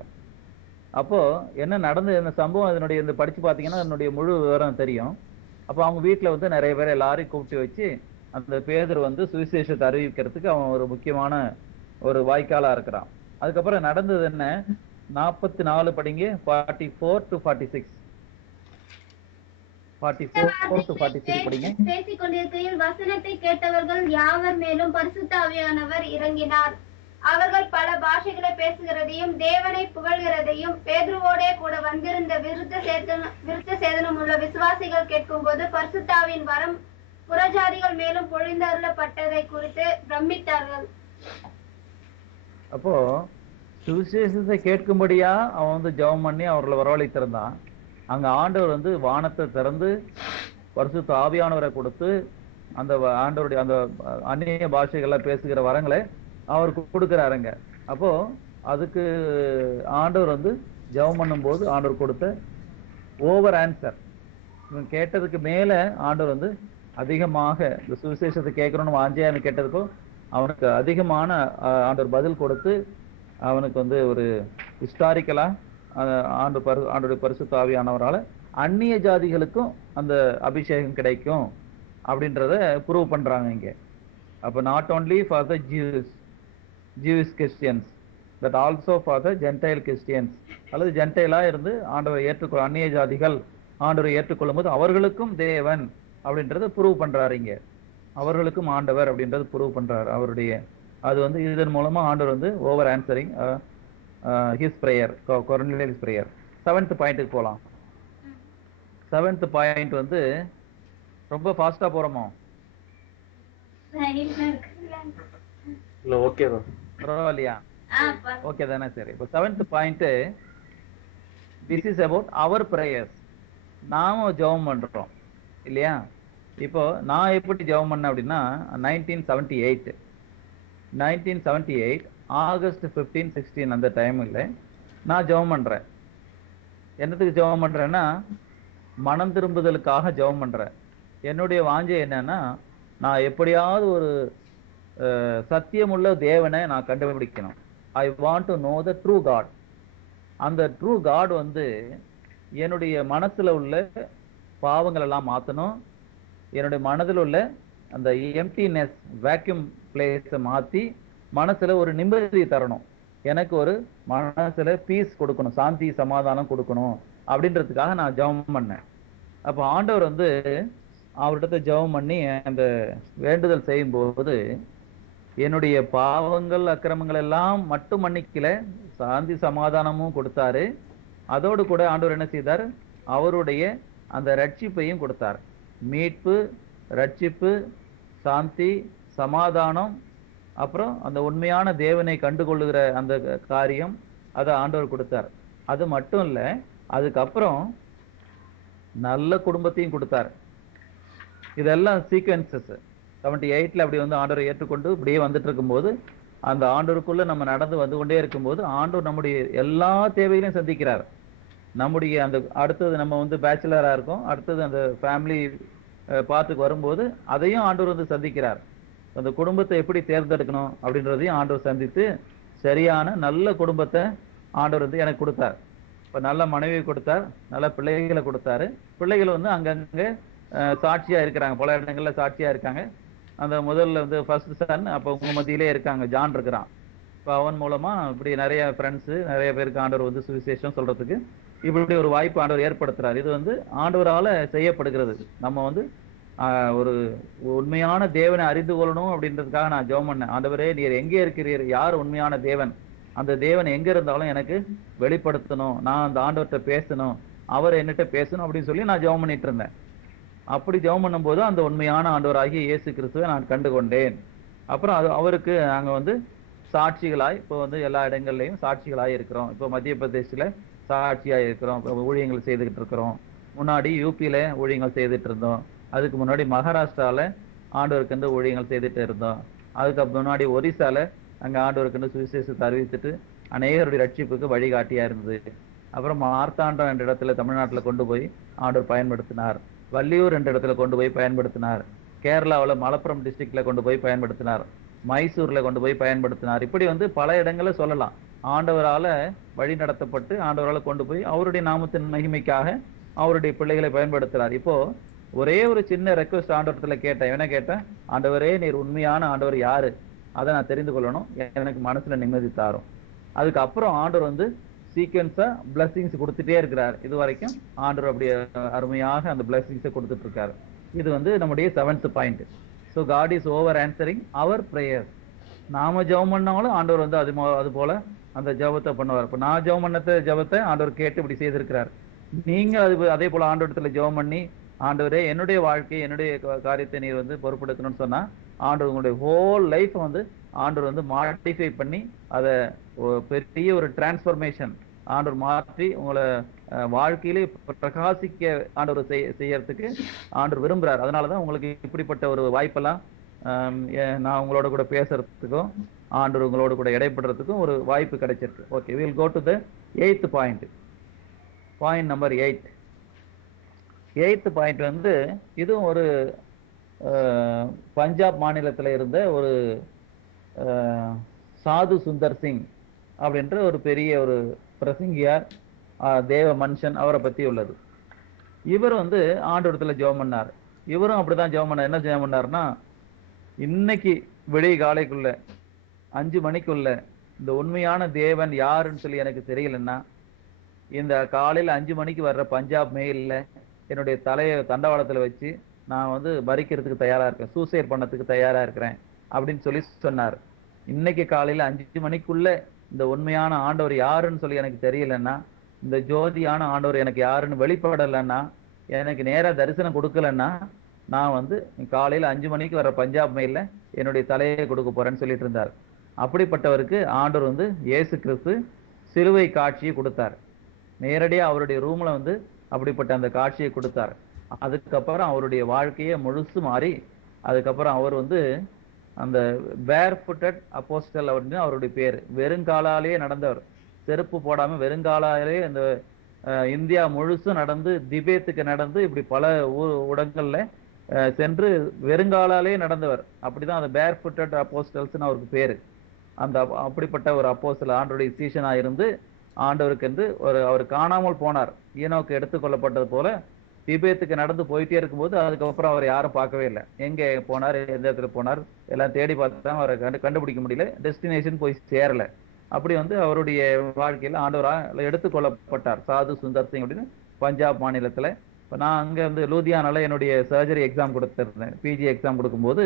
அப்போ என்ன நடந்த இந்த சம்பவம் அதனுடைய இந்த படிச்சு பாத்தீங்கன்னா அதனுடைய முழு விவரம் தெரியும். அப்போ அவங்க வீட்டுல வந்து நிறைய பேர் எல்லாரையும் கூப்பிட்டு வச்சு அந்த பேதுரு வந்து சுவிசேஷத்தை அறிவிக்கிறதுக்கு அவன் ஒரு முக்கியமான ஒரு வாய்க்காலா இருக்கிறான். அதுக்கப்புறம் நடந்தது என்ன? 44 படிங்க, 44 to 46. 44 to 46 படிங்க. பேசிக் கொண்டிருக்கையில் வசனத்தை கேட்டவர்கள் யாவர் மேலும் பரிசுத்த ஆவியானவர் இறங்கினார். அவர்கள் பல பாஷைகளை பேசுகிறதையும் தேவனை புகழ்கிறதையும் பேதுருவோடே கூட வந்திருந்த விருத்த சேதனம் உள்ள விசுவாசிகள் கேட்கும்போது பரிசுத்தாவின் வரம் புறஜாதிகள் மேலும் பொழிந்தருளப்பட்டதை குறித்து பிரமித்தார்கள். அப்போ சுவிசேஷத்தை கேட்கும்படியா அவன் வந்து ஜெபம் பண்ணி அவர்களை வரவழைத்திருந்தான். அங்க ஆண்டவர் வந்து வானத்தை திறந்து பரிசுத்த ஆவியானவரை கொடுத்து அந்த ஆண்டவருடைய அந்த அந்நிய பாஷைகளை பேசுகிற வரங்களை அவருக்கு கொடுக்கிறாருங்க. அப்போ அதுக்கு ஆண்டவர் வந்து ஜெபம் பண்ணும்போது ஆண்டவர் கொடுத்த ஓவர் ஆன்சர், இவன் கேட்டதுக்கு மேல ஆண்டவர் வந்து அதிகமாக இந்த சுவிசேஷத்தை கேட்கணும்னு வாஞ்சியான்னு கேட்டதுக்கோ அவனுக்கு அதிகமான ஆண்டவர் பதில் கொடுத்து அவனுக்கு வந்து ஒரு ஹிஸ்டாரிக்கலா ஆண்டோடைய பரிசுத்த ஆவியானவரால அந்நிய ஜாதிகளுக்கும் அந்த அபிஷேகம் கிடைக்கும் அப்படின்றத ப்ரூவ் பண்றாங்க இங்க. அப்ப not only for the juice Christians but also for the gentile Christians, அல்லது ஜென்டைலா இருந்து ஆண்டவரை ஏற்றுக்கொள்ள அந்நிய ஜாதிகள் ஆண்டவரை ஏற்றுக்கொள்ளும் போது அவர்களுக்கும் தேவன் அப்படின்றத ப்ரூவ் பண்றாரு இங்க. அவர்களுக்கும் ஆண்டவர் அப்படின்றது ப்ரூவ் பண்றாரு அவருடைய. அது வந்து இதன் மூலமா ஆண்டவர் வந்து over answering his prayer, Cornelius prayer. 7th பாயிண்ட்டுக்கு போலாம். 7th பாயிண்ட் வந்து ரொம்ப ஃபாஸ்டா போறோமோ? இல்ல ஓகே தான். பரவாயில்லையா? ஓகே தானே? சரி. இப்போ 7th point this is about our prayers. நாம ஜெபம் பண்றோம் இல்லையா? இப்போ நான் எப்படி ஜெபம் பண்ணேன் அப்படின்னா 1978 ஆகஸ்ட் 15, 16 அந்த டைம்ல நான் ஜெபம் பண்றேன். என்னத்துக்கு ஜெபம் பண்றேன்னா மனம் திரும்புதலுக்காக ஜெபம் பண்றேன். என்னுடைய வாஞ்சை என்னன்னா நான் எப்படியாவது ஒரு சத்தியமுள்ள தேவனை நான் கண்டுபிடிக்கணும். I want to know the true God. அந்த ட்ரூ காட் வந்து என்னுடைய மனசுல உள்ள பாவங்கள் எல்லாம் மாத்தணும். என்னுடைய மனதில் உள்ள அந்த எம்டினஸ் வேக்யூம் பிளேஸை மாத்தி மனசுல ஒரு நிம்மதி தரணும். எனக்கு ஒரு மனசுல பீஸ் கொடுக்கணும், சாந்தி சமாதானம் கொடுக்கணும் அப்படின்றதுக்காக நான் ஜெபம் பண்ணேன். அப்ப ஆண்டவர் வந்து அவர்கிட்ட ஜெபம் பண்ணி அந்த வேண்டுதல் செய்யும் போது என்னுடைய பாவங்கள் அக்கிரமங்கள் எல்லாம் மட்டும் மன்னிக்கல, சாந்தி சமாதானமும் கொடுத்தாரு. அதோடு கூட ஆண்டவர் என்ன செய்தார்? அவருடைய அந்த ரட்சிப்பையும் கொடுத்தார். மீட்பு, ரட்சிப்பு, சாந்தி, சமாதானம், அப்புறம் அந்த உண்மையான தேவனை கண்டுகொள்ளுகிற அந்த காரியம் அதை ஆண்டவர் கொடுத்தார். அது மட்டும் இல்ல, அதுக்கப்புறம் நல்ல குடும்பத்தையும் கொடுத்தார். இதெல்லாம் சீக்வன்சஸ். 78ல அப்படி வந்து ஆண்டவரை ஏற்றுக்கொண்டு இப்படியே வந்துட்டு இருக்கும்போது, அந்த ஆண்டவருக்குள்ள நம்ம நடந்து வந்து கொண்டே இருக்கும்போது ஆண்டவர் நம்முடைய எல்லா தேவைகளையும் சந்திக்கிறார். நம்முடைய அந்த அடுத்தது நம்ம வந்து பேச்சுலரா இருக்கோம், அடுத்தது அந்த ஃபேமிலி பார்ட்டுக்கு வரும்போது அதையும் ஆண்டவர் வந்து சந்திக்கிறார். அந்த குடும்பத்தை எப்படி தேர்ந்தெடுக்கணும் அப்படின்றதையும் ஆண்டவர் சந்தித்து சரியான நல்ல குடும்பத்தை ஆண்டவர் வந்து எனக்கு கொடுத்தார். இப்போ நல்ல மனைவியை கொடுத்தார், நல்ல பிள்ளைகளை கொடுத்தாரு. பிள்ளைகள் வந்து அங்கங்கே சாட்சியா இருக்கிறாங்க, பல இடங்கள்ல சாட்சியா இருக்காங்க. அந்த முதல்ல வந்து ஃபர்ஸ்ட் சன் அப்போ உங்க மத்தியிலே இருக்காங்க, ஜான் இருக்கிறான். இப்போ அவன் மூலமா இப்படி நிறைய ஃப்ரெண்ட்ஸு, நிறைய பேருக்கு ஆண்டவர் வந்து சுவிசேஷம் சொல்றதுக்கு இப்படி ஒரு வாய்ப்பு ஆண்டவர் ஏற்படுத்துறாரு. இது வந்து ஆண்டவரால செய்யப்படுகிறது. நம்ம வந்து ஒரு உண்மையான தேவனை அறிந்து கொள்ளணும் அப்படின்றதுக்காக நான் ஜெபம் பண்ணேன். ஆண்டவரே, நீர் எங்கே இருக்கிறீர்? யார் உண்மையான தேவன்? அந்த தேவன் எங்க இருந்தாலும் எனக்கு வெளிப்படுத்தணும், நான் அந்த ஆண்டவர்கிட்ட பேசணும், அவர் என்னட்ட பேசணும் அப்படின்னு சொல்லி நான் ஜெபம் பண்ணிட்டு இருந்தேன். அப்படி ஜெபம் பண்ணும்போது அந்த உண்மையான ஆண்டவராகிய இயேசு கிறிஸ்துவை நான் கண்டு கொண்டேன். அப்புறம் அவருக்கு நாங்க வந்து சாட்சிகளாய் இப்போ வந்து எல்லா இடங்கள்லையும் சாட்சிகளாய் இருக்கிறோம். இப்போ மத்திய பிரதேசத்துல சாட்சியா இருக்கிறோம், ஊழியங்கள் செய்துகிட்டு இருக்கிறோம். முன்னாடி யூபியில ஊழியங்கள் செய்துட்டு இருந்தோம். அதுக்கு முன்னாடி மகாராஷ்டிரால ஆண்டவருக்கு ஊழியங்கள் செய்துட்டு இருந்தோம். அதுக்கு முன்னாடி ஒரிசால அங்க ஆண்டவருக்கு சுவிசேஷத்தை அறிவித்துட்டு அநேகருடைய ரட்சிப்புக்கு வழிகாட்டியா இருந்தது. அப்புறம் மார்த்தாண்டம் என்ற இடத்துல தமிழ்நாட்டுல கொண்டு போய் ஆண்டவர் பயன்படுத்தினார். வள்ளியூர் என்ற இடத்துல கொண்டு போய் பயன்படுத்தினார். கேரளாவில் மலப்புரம் டிஸ்ட்ரிக்ட்ல கொண்டு போய் பயன்படுத்தினார். மைசூர்ல கொண்டு போய் பயன்படுத்தினார். இப்படி வந்து பல இடங்களை சொல்லலாம். ஆண்டவரால வழி நடத்தப்பட்டு ஆண்டவரால் கொண்டு போய் அவருடைய நாமத்தின் மகிமைக்காக அவருடைய பிள்ளைகளை பயன்படுத்துறார். இப்போ ஒரே ஒரு சின்ன ரெக்வஸ்ட் ஆண்டவரத்துல கேட்டேன். என்ன கேட்டேன்? ஆண்டவரே, நீர் உண்மையான ஆண்டவர் யாரு, அதை நான் தெரிந்து கொள்ளணும், எனக்கு மனசுல நிம்மதி தாரும். அதுக்கப்புறம் ஆண்டவர் வந்து சீக்வன்ஸா பிளஸிங்ஸ் கொடுத்துட்டே இருக்கிறார். இது வரைக்கும் ஆண்டவர் அப்படியே அருமையாக அந்த பிளஸிங்ஸை கொடுத்துட்டு இருக்காரு. இது வந்து நம்முடைய 7th point. So God is over answering அவர் ப்ரேயர். நாம ஜெபம் பண்ணாலும் ஆண்டவர் வந்து அது போல அந்த ஜெபத்தை பண்ணுவார். இப்போ நான் ஜெபம் பண்ண ஜெபத்தை ஆண்டவர் கேட்டு இப்படி செய்திருக்கிறார். நீங்க அதே போல ஆண்டவரத்துல ஜெபம் பண்ணி, ஆண்டவரே என்னுடைய வாழ்க்கை என்னுடைய காரியத்தை நீர் வந்து பொறுப்பெடுக்கணும்னு சொன்னா ஆண்டவர் உங்களுடைய ஹோல் லைஃப் வந்து ஆண்டவர் வந்து மாடிஃபை பண்ணி அதை பெரிய ஒரு டிரான்ஸ்ஃபர்மேஷன் ஆண்டவர் மாற்றி உங்களை வாழ்க்கையிலே பிரகாசிக்க ஆண்டவர் செய்யறதுக்கு ஆண்டவர் விரும்புறார். அதனாலதான் உங்களுக்கு இப்படிப்பட்ட ஒரு வாய்ப்பெல்லாம் நான் உங்களோட கூட பேசுறதுக்கும் ஆண்டவர் உங்களோட கூட இடைப்படுறதுக்கும் ஒரு வாய்ப்பு கிடைச்சிருக்கு. Okay, will go to the 8th point. Point number 8. 8th point வந்து இதுவும் ஒரு பஞ்சாப் மாநிலத்தில் இருந்த ஒரு சாது சுந்தர் சிங் அப்படின்ற ஒரு பெரிய ஒரு பிரசங்கியார், தேவ மனுஷன், அவரை பத்தி உள்ளது. இவர் வந்து ஆண்டவரத்துல ஜெபம் பண்ணார். இவரும் அப்படிதான் ஜெபம் பண்ணார். என்ன ஜெபம் பண்ணாருன்னா, இன்னைக்கு விடிய காலைக்குள்ள 5 மணிக்குள்ள இந்த உண்மையான தேவன் யாருன்னு சொல்லி எனக்கு தெரியலன்னா, இந்த காலையில 5 மணிக்கு வர்ற பஞ்சாப் மெயில்ல என்னுடைய தலையை தண்டவாளத்துல வச்சு நான் வந்து மறிக்கிறதுக்கு தயாரா இருக்கேன், சூசைட் பண்ணதுக்கு தயாரா இருக்கிறேன் அப்படின்னு சொல்லி சொன்னார். இன்னைக்கு காலையில 5 மணிக்குள்ள இந்த உண்மையான ஆண்டவர் யாருன்னு சொல்லி எனக்கு தெரியலன்னா, இந்த ஜோதியான ஆண்டவர் எனக்கு யாருன்னு வெளிப்படலைன்னா, எனக்கு நேரா தரிசனம் கொடுக்கலன்னா, நான் வந்து காலையில 5 மணிக்கு வர பஞ்சாப் மெயில்ல என்னுடைய தலையை கொடுக்க போறேன்னு சொல்லிட்டு இருந்தார். அப்படிப்பட்டவருக்கு ஆண்டவர் வந்து இயேசு கிறிஸ்து சிலுவை காட்சியை கொடுத்தார். நேரடியா அவருடைய ரூம்ல வந்து அப்படிப்பட்ட அந்த காட்சியை கொடுத்தார். அதுக்கப்புறம் அவருடைய வாழ்க்கையை முழுசு மாறி, அதுக்கப்புறம் அவர் வந்து அந்த பேர்ஃபுட்டட் அப்போஸ்டல் அப்படின்னு அவருடைய பேர். வெறுங்காலாலேயே நடந்தவர், செருப்பு போடாம வெறுங்காலாலே இந்த இந்தியா முழுசும் நடந்து, திபேத்துக்கு நடந்து, இப்படி பல இடங்கள்ல சென்று வெறுங்காலாலே நடந்தவர். அப்படிதான் அந்த பேர்ஃபுட்டட் அப்போஸ்டல்ஸ்னு அவருக்கு பேரு. அந்த அப்படிப்பட்ட ஒரு அப்போஸ்தலர், ஆண்டவருடைய சீஷனா இருந்து ஆண்டவருக்கு என்று அவர் காணாமல் போனார். ஈனோக்கு எடுத்துக்கொள்ளப்பட்டது போல திபேத்துக்கு நடந்து போயிட்டே இருக்கும்போது அதுக்கப்புறம் அவர் யாரும் பார்க்கவே இல்லை. எங்க போனார், எந்த இடத்துல போனார், எல்லாம் தேடி பார்த்தா அவரை கண்டுபிடிக்க முடியல, டெஸ்டினேஷன் போய் சேரல. அப்படி வந்து அவருடைய வாழ்க்கையில ஆண்டவரால் எடுத்துக்கொள்ளப்பட்டார் சாது சுந்தர் சிங் அப்படின்னு பஞ்சாப் மாநிலத்துல. இப்போ நான் அங்க வந்து லூதியானால என்னுடைய சர்ஜரி எக்ஸாம் கொடுத்துருந்தேன். பிஜி எக்ஸாம் கொடுக்கும்போது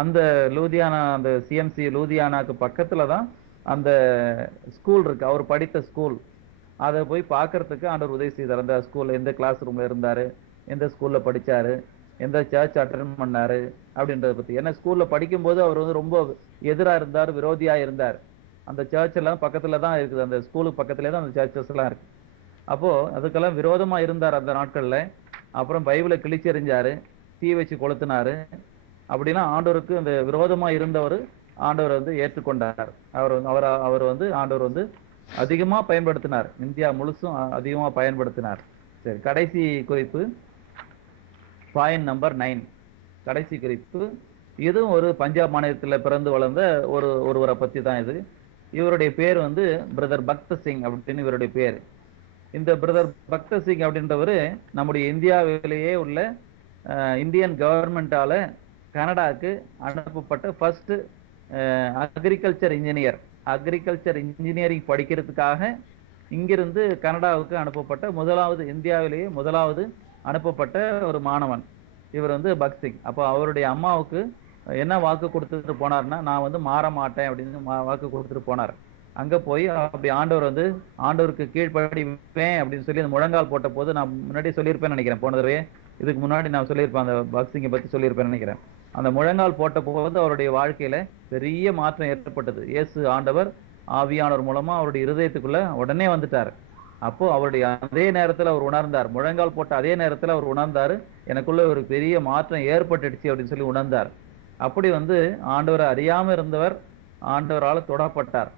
அந்த லூதியானா, அந்த சிஎம்சி லூதியானாக்கு பக்கத்துல தான் அந்த ஸ்கூல் இருக்கு, அவர் படித்த ஸ்கூல். அதை போய் பார்க்கறதுக்கு ஆண்டவர் உதவி செய்தார். அந்த ஸ்கூல்ல எந்த கிளாஸ் ரூம்ல இருந்தாரு, எந்த ஸ்கூல்ல படிச்சாரு, எந்த சர்ச் அட்டன் பண்ணாரு அப்படின்றத பத்தி. ஏன்னா ஸ்கூல்ல படிக்கும்போது அவர் வந்து ரொம்ப எதிரா இருந்தார், விரோதியா இருந்தார். அந்த சர்ச் எல்லாம் பக்கத்துல தான் இருக்குது, அந்த ஸ்கூலுக்கு பக்கத்துலேயே தான் அந்த சர்ச்சஸ் எல்லாம் இருக்கு. அப்போ அதுக்கெல்லாம் விரோதமா இருந்தார் அந்த நாட்கள்ல. அப்புறம் பைபிளை கிழிச்சு எறிஞ்சாரு, தீ வச்சு கொளுத்தினாரு. அப்படின்னா ஆண்டவருக்கு அந்த விரோதமா இருந்தவர் ஆண்டவர் வந்து ஏற்றுக்கொண்டார். அவர் வந்து ஆண்டவர் வந்து அதிகமா பயன்படுத்தினார், இந்தியா முழுசும் அதிகமா பயன்படுத்தினார். சரி, கடைசி குறிப்பு பாயிண்ட் நம்பர் 9. கடைசி குறிப்பு இதுவும் ஒரு பஞ்சாப் மாநிலத்தில் பிறந்து வளர்ந்த ஒருவரை பத்தி தான் இது. இவருடைய பேர் வந்து பிரதர் பக்த சிங் அப்படின்னு இவருடைய பேர். இந்த பிரதர் பக்த சிங் அப்படின்றவர் நம்முடைய இந்தியாவிலேயே உள்ள இந்தியன் கவர்மெண்டால கனடாவுக்கு அனுப்பப்பட்ட first agriculture engineer. Agriculture engineering படிக்கிறதுக்காக இங்கிருந்து கனடாவுக்கு அனுப்பப்பட்ட இந்தியாவிலேயே முதலாவது அனுப்பப்பட்ட ஒரு மாணவன் இவர் வந்து பக்த் சிங். அப்போ அவருடைய அம்மாவுக்கு என்ன வாக்கு கொடுத்துட்டு போனார்னா, நான் வந்து மாற மாட்டேன் அப்படின்னு வாக்கு கொடுத்துட்டு போனார். அங்க போய் அப்படி ஆண்டவருக்கு கீழ்ப்படிவேன் அப்படின்னு சொல்லி அந்த முழங்கால் போட்ட போது, நான் முன்னாடி சொல்லியிருப்பேன்னு நினைக்கிறேன், போன தடவை இதுக்கு முன்னாடி நான் சொல்லியிருப்பேன், அந்த பக்த் சிங்கை பத்தி சொல்லியிருப்பேன்னு நினைக்கிறேன். அந்த முழங்கால் போட்ட போது அவருடைய வாழ்க்கையில பெரிய மாற்றம் ஏற்பட்டது. இயேசு ஆண்டவர் ஆவியானவர் மூலமா அவருடைய இருதயத்துக்குள்ள உடனே வந்துட்டார். அப்போ அவருடைய அதே நேரத்துல அவர் உணர்ந்தார், முழங்கால் போட்ட அதே நேரத்துல அவர் உணர்ந்தாரு, எனக்குள்ள ஒரு பெரிய மாற்றம் ஏற்பட்டுடுச்சு அப்படின்னு சொல்லி உணர்ந்தார். அப்படி வந்து ஆண்டவரை அறியாம இருந்தவர் ஆண்டவரால் தொடப்பட்டார்.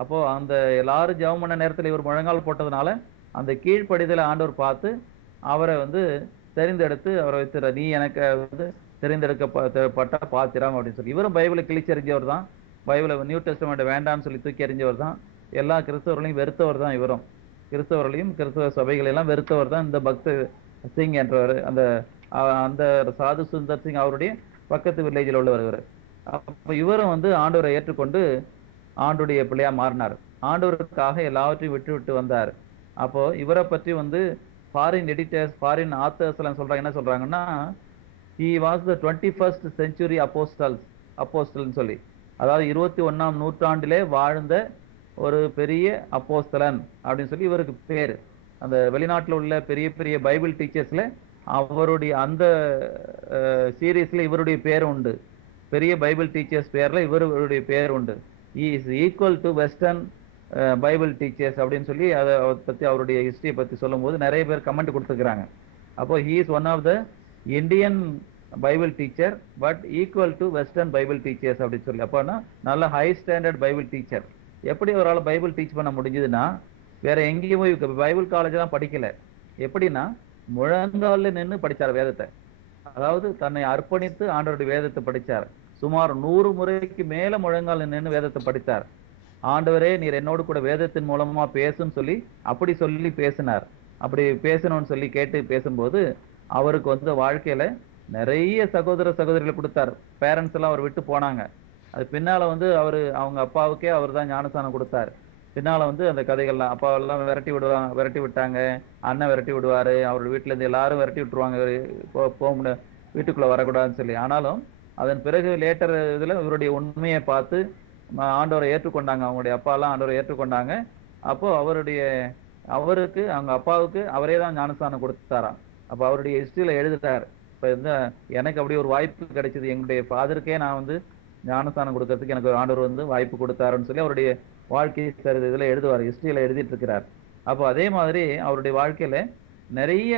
அப்போ அந்த எல்லாரும் ஜெபம் பண்ண நேரத்துல இவர் முழங்கால் போட்டதுனால அந்த கீழ்ப்படிதலை ஆண்டவர் பார்த்து அவரை வந்து தெரிந்தெடுத்து அவரை வைத்துற, நீ எனக்கு வந்து தெரிந்தெடுக்கப்பட்ட பாத்திரம் அப்படின்னு சொல்லி. இவரும் பைபிளை கிழிச்செறிஞ்சவர் தான், பைபிளை நியூ டெஸ்டமெண்ட் வேண்டாம்னு சொல்லி தூக்கி எறிஞ்சவர் தான், எல்லா கிறிஸ்தவர்களையும் வெறுத்தவர் தான் இவரும். கிறிஸ்தவர்களையும் கிறிஸ்தவ சபைகளெல்லாம் வெறுத்தவர் தான் இந்த பக்த் சிங் என்றவர். அந்த சாது சுந்தர் சிங் அவருடைய பக்கத்து வில்லேஜில் உள்ளவர் இவர். அப்போ இவரும் வந்து ஆண்டவரை ஏற்றுக்கொண்டு ஆண்டுடைய பிள்ளையா மாறினார். ஆண்டவருக்காக எல்லாவற்றையும் விட்டு விட்டு வந்தார். அப்போ இவரை பற்றி வந்து ஃபாரின் எடிட்டர்ஸ், ஃபாரின் ஆத்தர்ஸ் எல்லாம் சொல்றாங்க, என்ன சொல்றாங்கன்னா, he was the 21st century அப்போஸ்தலன் சொல்லி, அதாவது 21ஆம் நூற்றாண்டிலே வாழ்ந்த ஒரு பெரிய அப்போஸ்தலன் அப்படின்னு சொல்லி இவருக்கு பேர். அந்த வெளிநாட்டில் உள்ள பெரிய பெரிய பைபிள் டீச்சர்ஸ்ல அவருடைய அந்த சீரீஸ்ல இவருடைய பேர் உண்டு. பெரிய பைபிள் டீச்சர்ஸ் பேர்ல இவருடைய பேர் உண்டு. he is equal to western Bible teachers அப்படின்னு சொல்லி அதை பத்தி அவருடைய ஹிஸ்டரியை பத்தி சொல்லும் போது நிறைய பேர் கமெண்ட் கொடுத்துருக்காங்க. அப்போ he is one of the Indian Bible teacher but equal to western Bible teachers அப்படின்னு சொல்லி. அப்போனா நல்ல ஹை ஸ்டாண்டர்ட் பைபிள் டீச்சர். எப்படி அவரால் பைபிள் டீச் பண்ண முடிஞ்சதுன்னா, வேற எங்கேயும் போய் பைபிள் காலேஜ்லாம் படிக்கல. எப்படின்னா முழங்கால நின்று படிச்சார் வேதத்தை. அதாவது தன்னை அர்ப்பணித்து ஆண்டவருடைய வேதத்தை படிச்சார். சுமார் 100 முறைக்கு மேல முழங்கால நின்று வேதத்தை படித்தார். ஆண்டவரே நீர் என்னோடு கூட வேதத்தின் மூலமா பேசுன்னு சொல்லி அப்படி சொல்லி பேசினார். அப்படி பேசணும்னு சொல்லி கேட்டு பேசும்போது அவருக்கு வந்து வாழ்க்கையில நிறைய சகோதர சகோதரிகளை கொடுத்தார். பேரண்ட்ஸ் எல்லாம் அவர் விட்டு போனாங்க. அது பின்னால வந்து அவங்க அப்பாவுக்கே அவர் தான் ஞானஸ்தானம் கொடுத்தார். பின்னால வந்து அந்த கதைகள்லாம் அப்பாவெல்லாம் விரட்டி விட்டாங்க, அண்ணன் விரட்டி விடுவாரு, அவரோட வீட்டுல இருந்து எல்லாரும் விரட்டி விட்டுருவாங்க, வீட்டுக்குள்ள வரக்கூடாதுன்னு சொல்லி. ஆனாலும் அதன் பிறகு லேட்டர் இதுல இவருடைய உண்மையை பார்த்து ஆண்டவரை ஏற்றுக்கொண்டாங்க. அவங்களுடைய அப்பா எல்லாம் ஆண்டவரை ஏற்றுக்கொண்டாங்க. அப்போ அவருக்கு அவங்க அப்பாவுக்கு அவரே தான் ஞானஸ்தானம் கொடுத்தாராம். அப்ப அவருடைய ஹிஸ்டரியில எழுதிட்டார், இப்ப எனக்கு அப்படி ஒரு வாய்ப்பு கிடைச்சது, எங்களுடைய ஃபாதருக்கே நான் வந்து ஞானஸ்தானம் கொடுக்கறதுக்கு எனக்கு ஒரு ஆண்டவர் வந்து வாய்ப்பு கொடுத்தாருன்னு சொல்லி அவருடைய வாழ்க்கை இதுல எழுதுவார், ஹிஸ்டரியில எழுதிட்டு இருக்கிறார். அப்போ அதே மாதிரி அவருடைய வாழ்க்கையில நிறைய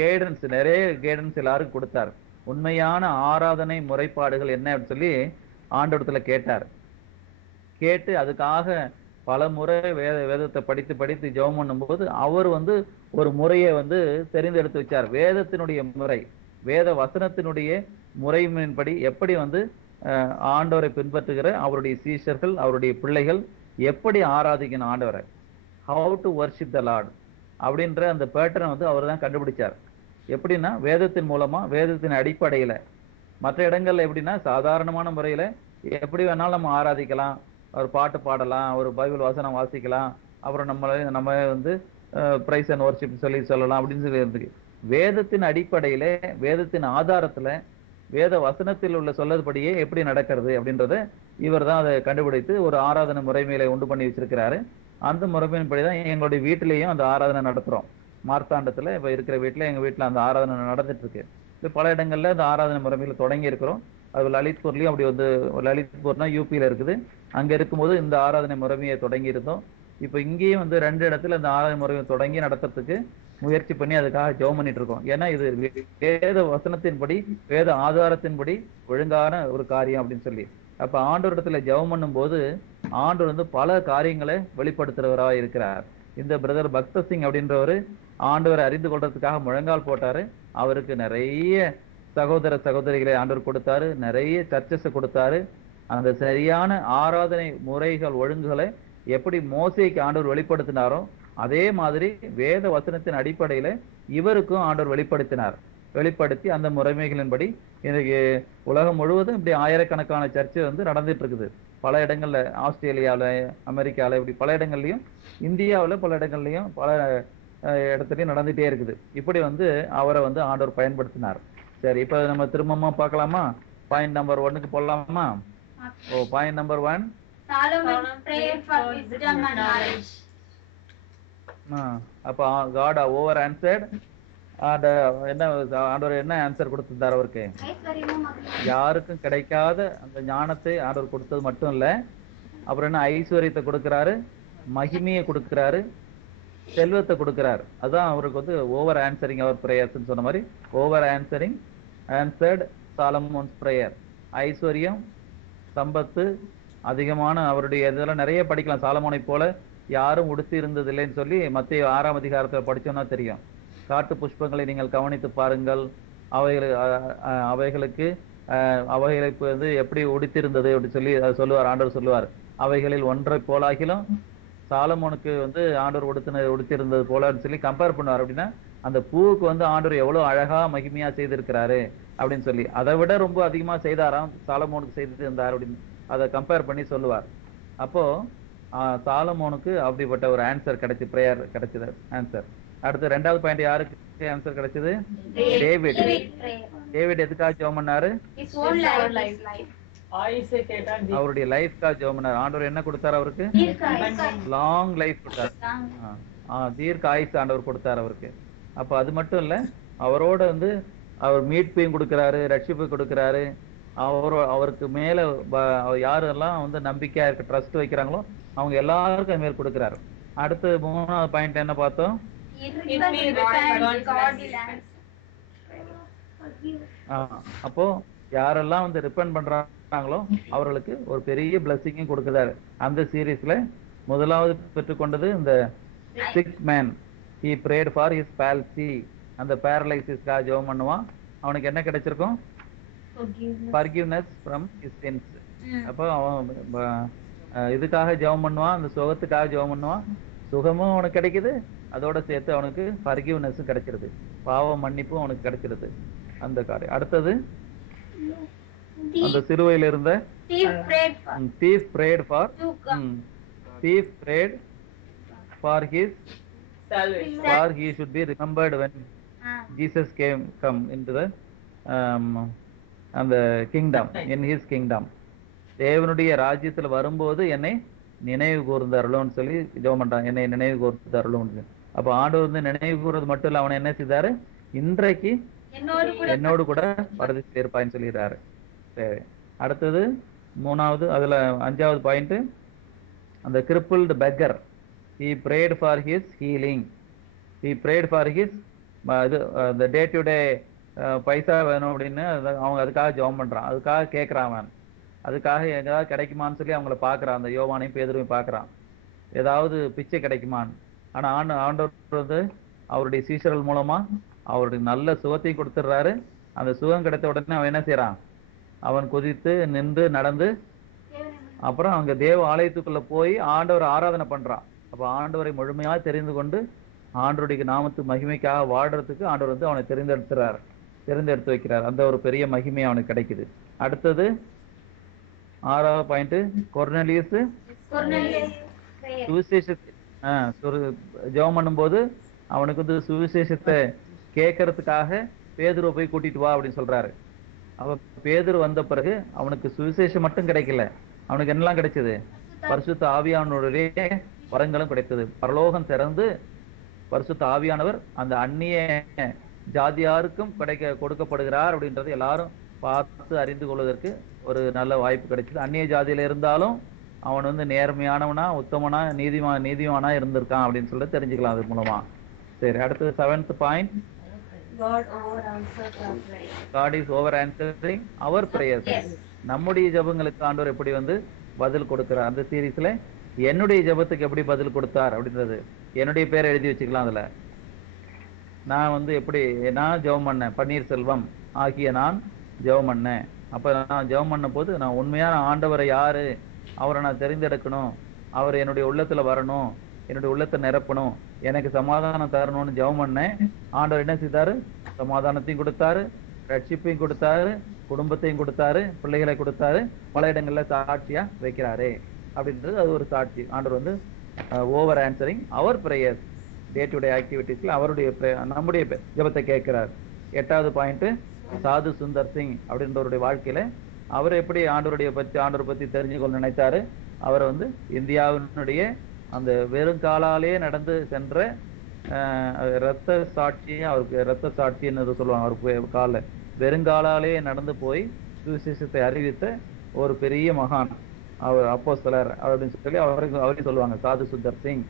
கைடன்ஸ் எல்லாருக்கும் கொடுத்தார். உண்மையான ஆராதனை முறைப்பாடுகள் என்ன அப்படின்னு சொல்லி ஆண்டவரத்துல கேட்டு அதுக்காக பல முறை வேதத்தை படித்து ஜெபம் பண்ணும்போது அவர் வந்து ஒரு முறையை வந்து தெரிந்தெடுத்து வச்சார். வேதத்தினுடைய முறை, வேத வசனத்தினுடைய முறையின்படி எப்படி வந்து ஆண்டவரை பின்பற்றுகிற அவருடைய சீஷர்கள், அவருடைய பிள்ளைகள் எப்படி ஆராதிக்கணும் ஆண்டவரை, how to worship the Lord அப்படின்ற அந்த பேட்டர்னை வந்து அவர் தான் கண்டுபிடிச்சார். எப்படின்னா வேதத்தின் மூலமா, வேதத்தின் அடிப்படையில. மற்ற இடங்கள்ல எப்படின்னா சாதாரணமான முறையில எப்படி வேணாலும் நம்ம ஆராதிக்கலாம், ஒரு பாட்டு பாடலாம், ஒரு பைபிள் வசனம் வாசிக்கலாம், அப்புறம் நம்ம வந்து பிரைஸ் அண்ட் வர்ஷிப் சொல்லலாம் அப்படின்னு சொல்லி இருக்கு. வேதத்தின் அடிப்படையில, வேதத்தின் ஆதாரத்துல, வேத வசனத்தில் உள்ள சொல்லதுபடியே எப்படி நடக்கிறது அப்படின்றத இவர் தான் அதை கண்டுபிடித்து ஒரு ஆராதனை முறைமையில உண்டு பண்ணி வச்சிருக்கிறாரு. அந்த முறைமையின்படிதான் எங்களுடைய வீட்டிலேயும் அந்த ஆராதனை நடத்துறோம். மார்த்தாண்டத்துல இப்ப இருக்கிற வீட்டுல, எங்க வீட்டுல அந்த ஆராதனை நடந்துட்டு இருக்கு. பல இடங்கள்ல இந்த ஆராதனை முறைமையில தொடங்கி இருக்கிறோம். அது லலித்பூர்லயும் அப்படி வந்து, லலித்பூர்னா யூபியில இருக்குது. அங்க இருக்கும்போது இந்த ஆராதனை முறைமையை தொடங்கி இருந்தோம். இப்ப இங்கேயும் வந்து 2 இடத்துல இந்த ஆராதனை முறையை தொடங்கி நடத்துறதுக்கு முயற்சி பண்ணி அதுக்காக ஜெபம் பண்ணிட்டு இருக்கோம். ஏன்னா இது வேத வசனத்தின்படி, வேத ஆதாரத்தின்படி ஒழுங்கான ஒரு காரியம் அப்படின்னு சொல்லி. அப்ப ஆண்டவரிடத்துல ஜெபம் பண்ணும் போது ஆண்டவர் வந்து பல காரியங்களை வெளிப்படுத்துறவரா இருக்கிறார். இந்த பிரதர் பக்த சிங் அப்படின்றவரு ஆண்டவரை அறிந்து கொள்றதுக்காக முழங்கால் போட்டாரு. அவருக்கு நிறைய சகோதர சகோதரிகளை ஆண்டவர் கொடுத்தாரு, நிறைய சர்ச்சஸ் கொடுத்தாரு. அந்த சரியான ஆராதனை முறைகள் ஒழுங்குகளை எப்படி மோசேக்கு ஆண்டவர் வெளிப்படுத்தினாரோ அதே மாதிரி வேத வசனத்தின் அடிப்படையில இவருக்கும் ஆண்டவர் வெளிப்படுத்தி அந்த முறைமைகளின்படி இன்னைக்கு உலகம் முழுவதும் இப்படி ஆயிரக்கணக்கான சர்ச்சை வந்து நடந்துட்டு இருக்குது. பல இடங்கள்ல, ஆஸ்திரேலியாவில், அமெரிக்காவில், இப்படி பல இடங்கள்லையும், இந்தியாவில் பல இடங்கள்லையும், பல இடத்துலையும் நடந்துட்டே இருக்குது. இப்படி வந்து அவரை வந்து ஆண்டவர் பயன்படுத்தினார். சரி, இப்ப நம்ம திரும்பமா பார்க்கலாமா? பாயிண்ட் நம்பர் 1க்கு போடலாமா? Point number 1. Solomon prayed for wisdom and knowledge. அப்ப God over answered. என்ன ஆண்டவர் என்ன ஆன்சர் கொடுத்திருந்தார் அவருக்கு? ஐஸ்வர்யமும் மகிமையும். யாருக்கும் கிடைக்காத அந்த ஞானத்தை ஆண்டவர் கொடுத்தது மட்டும் இல்ல, அப்புறம் என்ன ஐஸ்வர்யத்தை கொடுக்கிறாரு, மகிமையை கொடுக்கிறாரு, செல்வத்தை கொடுக்கிறார். அதான் அவருக்கு வந்து ஓவர் ஆன்சரிங் அவர் பிரேயர்ஸ் சொன்ன மாதிரி ஓவர் ஆன்சர்ட் சாலமோன்ஸ் பிரேயர். ஐஸ்வர்யம், சம்பத்து, அதிகமான அவருடைய இதெல்லாம் நிறைய படிக்கலாம். சாலமோனை போல யாரும் உடுத்தி இருந்தது இல்லைன்னு சொல்லி மத்திய 6ஆம் அதிகாரத்துல படிச்சோம்னா தெரியும். காட்டு புஷ்பங்களை நீங்கள் கவனித்து பாருங்கள், அவைகளுக்கு வந்து எப்படி உடுத்திருந்தது அப்படி சொல்லி சொல்லுவார். ஆண்டவர் சொல்லுவார், அவைகளில் ஒன்றை போலாகிலும் சாலமோனுக்கு வந்து ஆண்டவர் உடுத்திருந்தது போலன்னு சொல்லி கம்பேர் பண்ணுவார். அப்படின்னா அந்த பூவுக்கு வந்து ஆண்டவர் எவ்வளவு அழகா மகிமையா செய்திருக்கிறாரு அப்படின்னு சொல்லி, அதை விட ரொம்ப அதிகமா செய்தாராம் சாலமோனுக்கு செய்து இருந்தார் அப்படின்னு அதை கம்பேர் பண்ணி சொல்லுவார். அப்போ சாலமோனுக்கு அப்படிப்பட்ட ஒரு ஆன்சர் கிடைச்சு, பிரேயர் கிடைச்சது ஆன்சர். அடுத்து 2வது பாயிண்ட் யாருக்கு ஆன்சர் கிடைச்சது? டேவிட் எதுக்காக ஜெபம் பண்ணாரு? His own life. அவருடைய லைஃப்காக ஜெபம் பண்ணாரு. ஆண்டவர் என்ன கொடுத்தாரு அவருக்கு? லாங் லைஃப் கொடுத்தாரு. தீர்க்க ஆயுசு ஆண்டவர் கொடுத்தாரு அவருக்கு. அப்ப அது மட்டும் இல்ல, அவரோட வந்து அவர் மீட்பையும் கொடுக்கிறாரு, ரட்சிப்பு கொடுக்கிறாரு. அவருக்கு மேல யாரெல்லாம் வந்து நம்பிக்கையா இருக்க ட்ரஸ்ட் வைக்கிறாங்களோ அவங்க எல்லாருக்கும் அது மேல் கொடுக்கிறாரு. அடுத்து 3வது பாயிண்ட் என்ன பார்த்தோம்? அப்போ யாரெல்லாம் வந்து ரிப்பெண்ட் பண்றாங்களோ அவர்களுக்கு ஒரு பெரிய பிளஸிங்கும் கொடுக்கிறாரு. அந்த சீரீஸ்ல முதலாவது பெற்றுக்கொண்டது இந்த sick man. He prayed for his palsy. அந்த பேரலைசிஸ்க்காக ஜெபம் பண்ணுவான். அவனுக்கு என்ன கிடைச்சிருக்கும்? forgiveness from his sins. அப்போ அவன் இதுக்காக ஜெபம் பண்ணுவான், அந்த சுகத்துக்காக ஜெபம் பண்ணுவான். சுகமும் அவனுக்கு கிடைக்குது, அதோட சேர்த்து அவனுக்கு forgiveness கிடைச்சிருது, பாவ மன்னிப்பும் அவனுக்கு கிடைச்சிருது. அந்த காரியம். அடுத்தது அந்த சிறுவையில் இருந்த thief prayed for his for he should be remembered when Jesus come into the and the kingdom, in his kingdom. தேவனுடைய ராஜ்யத்துல வரும்போது என்னை நினைவு கூர்ந்தாருன்னு சொல்லி ஜெபம் பண்றான், என்னை நினைவு கூர்ந்தாருன்னு. அப்ப ஆண்டவர் வந்து நினைவு கூர்றது மட்டும் இல்ல, அவனை என்ன செய்தாரு? இன்றைக்கு என்னோடு கூட பரதேசில் இருப்பாயின்னு சொல்லிடுறாரு. சரி, அடுத்தது 3வது, அதுல 5வது பாயிண்ட், அந்த crippled beggar. He prayed for his healing. He prayed for his the day to day பைசா வேணும் அப்படின்னு அவங்க அதுக்காக ஜெபம் பண்றான், அதுக்காக கேட்கறான். அவன் அதுக்காக எதாவது கிடைக்குமான்னு சொல்லி அவங்கள பாக்குறான், அந்த யோவானையும் பேதுருவையும் பாக்குறான், ஏதாவது பிச்சை கிடைக்குமான்னு. ஆனா ஆண்டவர் வந்து அவருடைய சீஷர்கள் மூலமா அவருடைய நல்ல சுகத்தையும் கொடுத்துடுறாரு. அந்த சுகம் கிடைத்த உடனே அவன் என்ன செய்யறான்? அவன் குதித்து நின்று நடந்து அப்புறம் அங்க தேவ ஆலயத்துக்குள்ள போய் ஆண்டவர் ஆராதனை பண்றான். அப்ப ஆண்டவரை முழுமையா தெரிந்து கொண்டு ஆண்டவருடைய நாமத்து மகிமைக்காக வாழ்றதுக்கு ஆண்டவர் வந்து அவனை தெரிந்தெடுத்து வைக்கிறார். அந்த ஒரு பெரிய மகிமை அவனுக்கு கிடைக்குது. அடுத்தது 6வது பாயிண்ட், கொர்னேலியஸ் சுவிசேஷத்தை ஜெபம் பண்ணும்போது அவனுக்கு வந்து சுவிசேஷத்தை கேட்கறதுக்காக பேதுருவை போய் கூட்டிட்டு வா அப்படின்னு சொல்றாரு. அவ பேதுரு வந்த பிறகு அவனுக்கு சுவிசேஷம் மட்டும் கிடைக்கல, அவனுக்கு என்னெல்லாம் கிடைச்சது? பரிசுத்த ஆவியானவருடைய வரங்களும் கிடைத்தது. பரலோகம் திறந்து பரிசுத்த ஆவியானவர் அந்த அந்நிய ஜாதியாருக்கும் கொடுக்கப்படுகிறார் அப்படின்றது எல்லாரும் பார்த்து அறிந்து கொள்வதற்கு ஒரு நல்ல வாய்ப்பு கிடைச்சது. அந்நிய ஜாதியில இருந்தாலும் அவன் வந்து நேர்மையானவனா, உத்தமனா, நீதிமானா இருந்திருக்கான் அப்படின்னு சொல்லிட்டு தெரிஞ்சுக்கலாம் அது மூலமா. சரி, அடுத்தது 7th point. God is over answering our prayers. நம்முடைய ஜெபங்களுக்கு ஆண்டவர் எப்படி வந்து பதில் கொடுக்கிறார். அந்த சீரீஸ்ல என்னுடைய ஜெபத்துக்கு எப்படி பதில் கொடுத்தார் அப்படின்றது என்னுடைய பேரை எழுதி வச்சுக்கலாம். அதுல நான் வந்து எப்படி நான் ஜெபம் பண்ணேன், பன்னீர்செல்வம் ஆகிய நான் ஜெபம் பண்ணேன். அப்ப நான் ஜெபம் பண்ண போது நான் உண்மையான ஆண்டவரை யாரு, அவரை நான் தெரிந்தெடுக்கணும், அவர் என்னுடைய உள்ளத்துல வரணும், என்னுடைய உள்ளத்தை நிரப்பணும், எனக்கு சமாதானம் தரணும்னு ஜெபம் பண்ணேன். ஆண்டவர் என்ன செய்தாரு? சமாதானத்தையும் கொடுத்தாரு, ரட்சிப்பையும் கொடுத்தாரு, குடும்பத்தையும் கொடுத்தாரு, பிள்ளைகளை கொடுத்தாரு, பல இடங்கள்ல சாட்சியா வைக்கிறாரு அப்படின்றது அது ஒரு சாட்சி. ஆண்டவர் வந்து over answering our prayers, day to day ஆக்டிவிட்டிஸ்ல அவருடைய நம்முடைய ஜெபத்தை கேட்கிறார். 8வது பாயிண்ட், சாது சுந்தர் சிங் அப்படின்றவருடைய வாழ்க்கையில அவர் எப்படி ஆண்டவரை பத்தி தெரிஞ்சு கொள்ள நினைத்தாரு. அவர் வந்து இந்தியாவினுடைய அந்த வெறுங்காலாலே நடந்து சென்ற இரத்த சாட்சி, அவருக்கு இரத்த சாட்சின்னு சொல்லுவாங்க. அவருக்கு கால வெறுங்காலாலே நடந்து போய் சுவிசேஷத்தை அறிவித்த ஒரு பெரிய மகான் அவர், அப்போஸ்தலர் அப்படின்னு சொல்லி அவரையும் சொல்லுவாங்க, சாது சுந்தர் சிங்.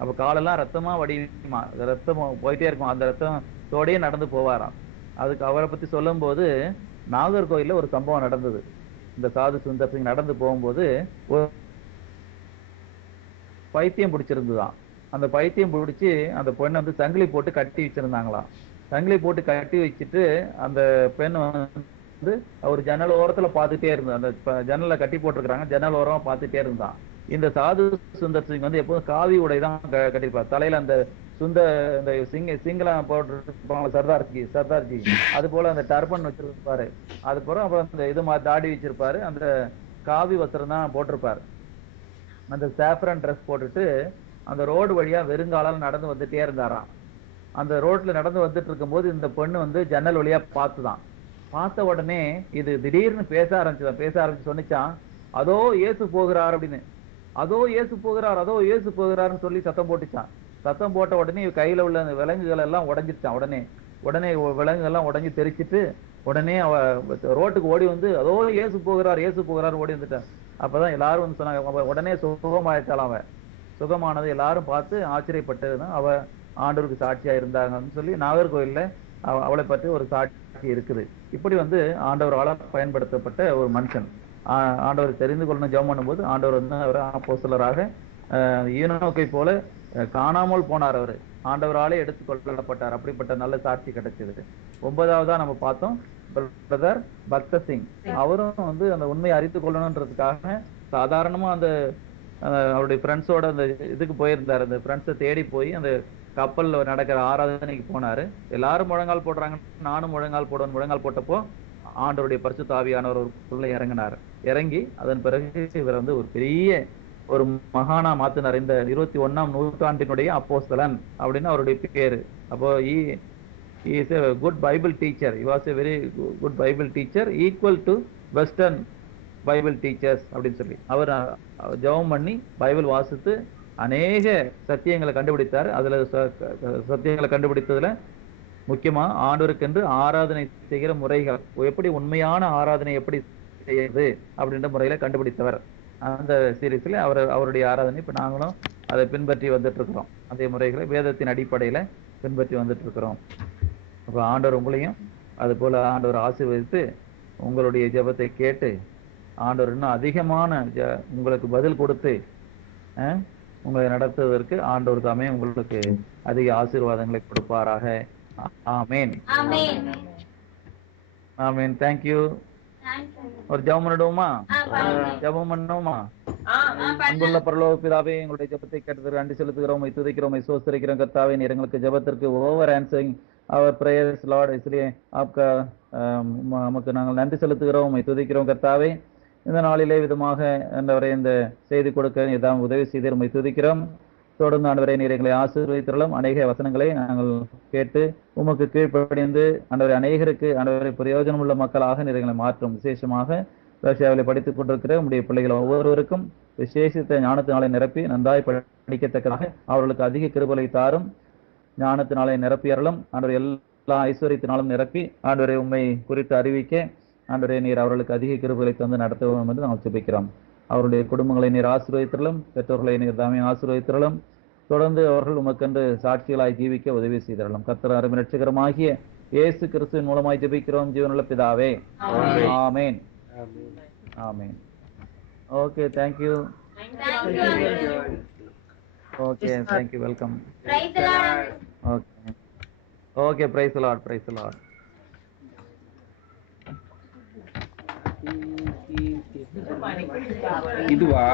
அப்ப காலெல்லாம் ரத்தமா வடியுமா, ரத்தம் போயிட்டே இருக்கும், அந்த ரத்தத்தோடயே நடந்து போவாராம். அதுக்கு அவரை பத்தி சொல்லும் போது நாகர்கோயில்ல ஒரு சம்பவம் நடந்தது. இந்த சாது சுந்தர் சிங் நடந்து போகும்போது ஒரு பைத்தியம் பிடிச்சிருந்துதான். அந்த பைத்தியம் பிடிச்சி அந்த பெண்ணை வந்து சங்கிலி போட்டு கட்டி வச்சிருந்தாங்களாம். சங்கிலி போட்டு கட்டி வச்சுட்டு அந்த பெண் வந்து ஒரு ஜன்னல் ஓரத்துல பார்த்துட்டே இருந்தா, அந்த ஜன்னலை கட்டி போட்டிருக்கிறாங்க, ஜன்னல் ஓரமா பார்த்துட்டே இருந்தான். இந்த சாது சுந்தர் சிங் வந்து எப்போதும் காவி உடை தான் கட்டிருப்பார். தலையில அந்த இந்த சிங்கலாம் போட்டிருப்பாங்க, சர்தார்ஜி அது போல அந்த டர்பன் வச்சிருப்பாரு. அது போல அப்புறம் அந்த இது மாதிரி தாடி வச்சிருப்பாரு, அந்த காவி வஸ்திரம் தான் போட்டிருப்பாரு. அந்த சாஃப்ரான் ட்ரெஸ் போட்டுட்டு அந்த ரோடு வழியா வெறுங்காலால் நடந்து வந்துட்டே இருந்தாராம். அந்த ரோட்ல நடந்து வந்துட்டு இருக்கும் போது இந்த பெண்ணு வந்து ஜன்னல் வழியா பார்த்துதான். பார்த்த உடனே இது திடீர்னு பேச ஆரம்பிச்சு சொன்னிச்சான், அதோ இயேசு போகிறார் அப்படின்னு. அதோ இயேசு போகிறாருன்னு சொல்லி சத்தம் போட்டுச்சான். சத்தம் போட்ட உடனே கையில உள்ள அந்த விலங்குகள் எல்லாம் உடஞ்சிருச்சான். உடனே விலங்குகள் எல்லாம் உடஞ்சி தெரிச்சிட்டு உடனே அவ ரோட்டுக்கு ஓடி வந்து அதோ இயேசு போகிறார் ஓடி வந்துட்டான். அப்பதான் எல்லாரும் வந்து சொன்னாங்க, உடனே சுகமாயிட்டாலும் அவ சுகமானது எல்லாரும் பார்த்து ஆச்சரியப்பட்டதுதான் அவ ஆண்டவருக்கு சாட்சியா இருந்தாங்கன்னு சொல்லி நாகர்கோயில்ல அவளை பற்றி ஒரு சாட்சி இருக்குது. இப்படி வந்து ஆண்டவரால் பயன்படுத்தப்பட்ட ஒரு மனுஷன். ஆண்டவர் தெரிந்து கொள்ளணும் ஜெபம் பண்ணும்போது ஆண்டவர் வந்து அவர் அப்போஸ்தலராக ஈனோக்கை போல காணாமல் போனார். அவர் ஆண்டவராலே எடுத்துக்கொள்ளப்பட்டார். அப்படிப்பட்ட நல்ல சாட்சி கிடைச்சது. 9வதா நம்ம பார்த்தோம் பிரதர் பக்த சிங். அவரும் வந்து அந்த உண்மையை அறிந்து கொள்ளணுன்றதுக்காக சாதாரணமா அந்த அவருடைய ஃப்ரெண்ட்ஸோட அந்த இதுக்கு போயிருந்தாரு. அந்த ஃப்ரெண்ட்ஸை தேடி போய் அந்த கப்பல்ல நடக்கிற ஆராதனைக்கு போனாரு. எல்லாரும் முழங்கால் போடுறாங்க, நானும் முழங்கால் போட்டப்போ ஆண்டவருடைய பரிசுத்த ஆவியானவர் ஒரு இறங்கி அதன் பிறகு இவர் வந்து ஒரு பெரிய ஒரு மகானா மாத்தினார். இந்த 21ஆம் நூற்றாண்டினுடைய அப்போஸ்தலன் அப்படின்னு அவருடைய பேரு. அப்போ he is a good Bible teacher. He was a very good Bible teacher, equal to Western Bible teachers அப்படின்னு சொல்லி அவர் ஜெபம் பண்ணி பைபிள் வாசித்து அநேக சத்தியங்களை கண்டுபிடித்தார். அதுல சத்தியங்களை கண்டுபிடித்ததுல முக்கியமா ஆண்டவருக்கென்று ஆராதனை செய்கிற முறைகள், எப்படி உண்மையான ஆராதனை எப்படி செய்யுது அப்படின்ற முறையில கண்டுபிடித்தவர். அந்த சீரீஸ்ல அவருடைய ஆராதனை இப்ப நாங்களும் அதை பின்பற்றி வந்துட்டு இருக்கிறோம். அதே முறைகளை வேதத்தின் அடிப்படையில பின்பற்றி வந்துட்டு இருக்கிறோம். அப்ப ஆண்டவர் உங்களையும் அது போல ஆண்டவர் ஆசீர்வதித்து உங்களுடைய ஜெபத்தை கேட்டு ஆண்டவர் இன்னும் அதிகமான உங்களுக்கு பதில் கொடுத்து உங்களை நடத்துவதற்கு ஆண்டவர் தாமே உங்களுக்கு அதிக ஆசீர்வாதங்களை கொடுப்பாராக. ஆமேன் ஆமேன். தேங்க்யூ. ஒரு ஜெபம் பண்ணிடுவோமா? ஜெபம் பண்ணுவோமா? அன்புள்ள பரலோக பிதாவே, எங்களுடைய ஜெபத்தை கேட்டதற்கு நன்றி செலுத்துகிறோம், துதிக்கிறோம், சோஸ்தரிக்கிறோம். கர்த்தாவே, நீர் எங்களுக்கு ஜெபத்திற்கு ஓவர் ஆன்சரிங் அவர் பிரேயர்ஸ் லார்ட், इसलिए आपका நமக்கு நாங்கள் நன்றி செலுத்துகிறோம், துதிக்கிறோம். கர்த்தாவே, இந்த நாளிலே விதமாக ஆண்டவரே இந்த செய்தி கொடுக்க ஏதாவது உதவி செய்து துதிக்கிறோம். தொடர்ந்து ஆண்டவரே நீர் எங்களை ஆசீர்வதித்தருளும். அநேக வசனங்களை நாங்கள் கேட்டு உமக்கு கீழ்ப்படிந்து ஆண்டவரே அநேகருக்கு ஆண்டவரை பிரயோஜனம் உள்ள மக்களாக நீர் எங்களை மாற்றும். விசேஷமாக ரஷ்யாவில் படித்துக் கொண்டிருக்கிற உங்களுடைய பிள்ளைகள் ஒவ்வொருவருக்கும் விசேஷித்த ஞானத்தினாலே நிரப்பி நன்றாய் படிக்கத்தக்கதாக அவர்களுக்கு அதிக கிருபையை தாரும். ஞானத்தினாலே நிரப்பியறலும் ஆண்டவர் எல்லா ஐஸ்வர்யத்தினாலும் நிரப்பி ஆண்டவரை உண்மை குறித்து அறிவிக்க ஆண்டவரே நீர் அவர்களுக்கு அதிக கிருபைகளை தந்து நடத்துவோம் என்று நாம் ஜெபிக்கிறோம். அவருடைய குடும்பங்களை நீர் ஆசீர்வதித்திரலும், பெற்றோர்களை நீர் தாமே ஆசீர்வதித்திரலும், தொடர்ந்து அவர்கள் உமக்கென்று சாட்சிகளாய் ஜீவிக்க உதவி செய்திரலும். கர்த்தர் அருமை இரட்சகருமாகிய இயேசு கிறிஸ்துவின் மூலமாய் ஜெபிக்கிறோம் ஜீவனுள்ள பிதாவே. ஆமென். ஆமென். Okay, thank you. Okay, thank you, welcome. Praise the Lord. Okay, praise the Lord, praise the Lord. இதுவா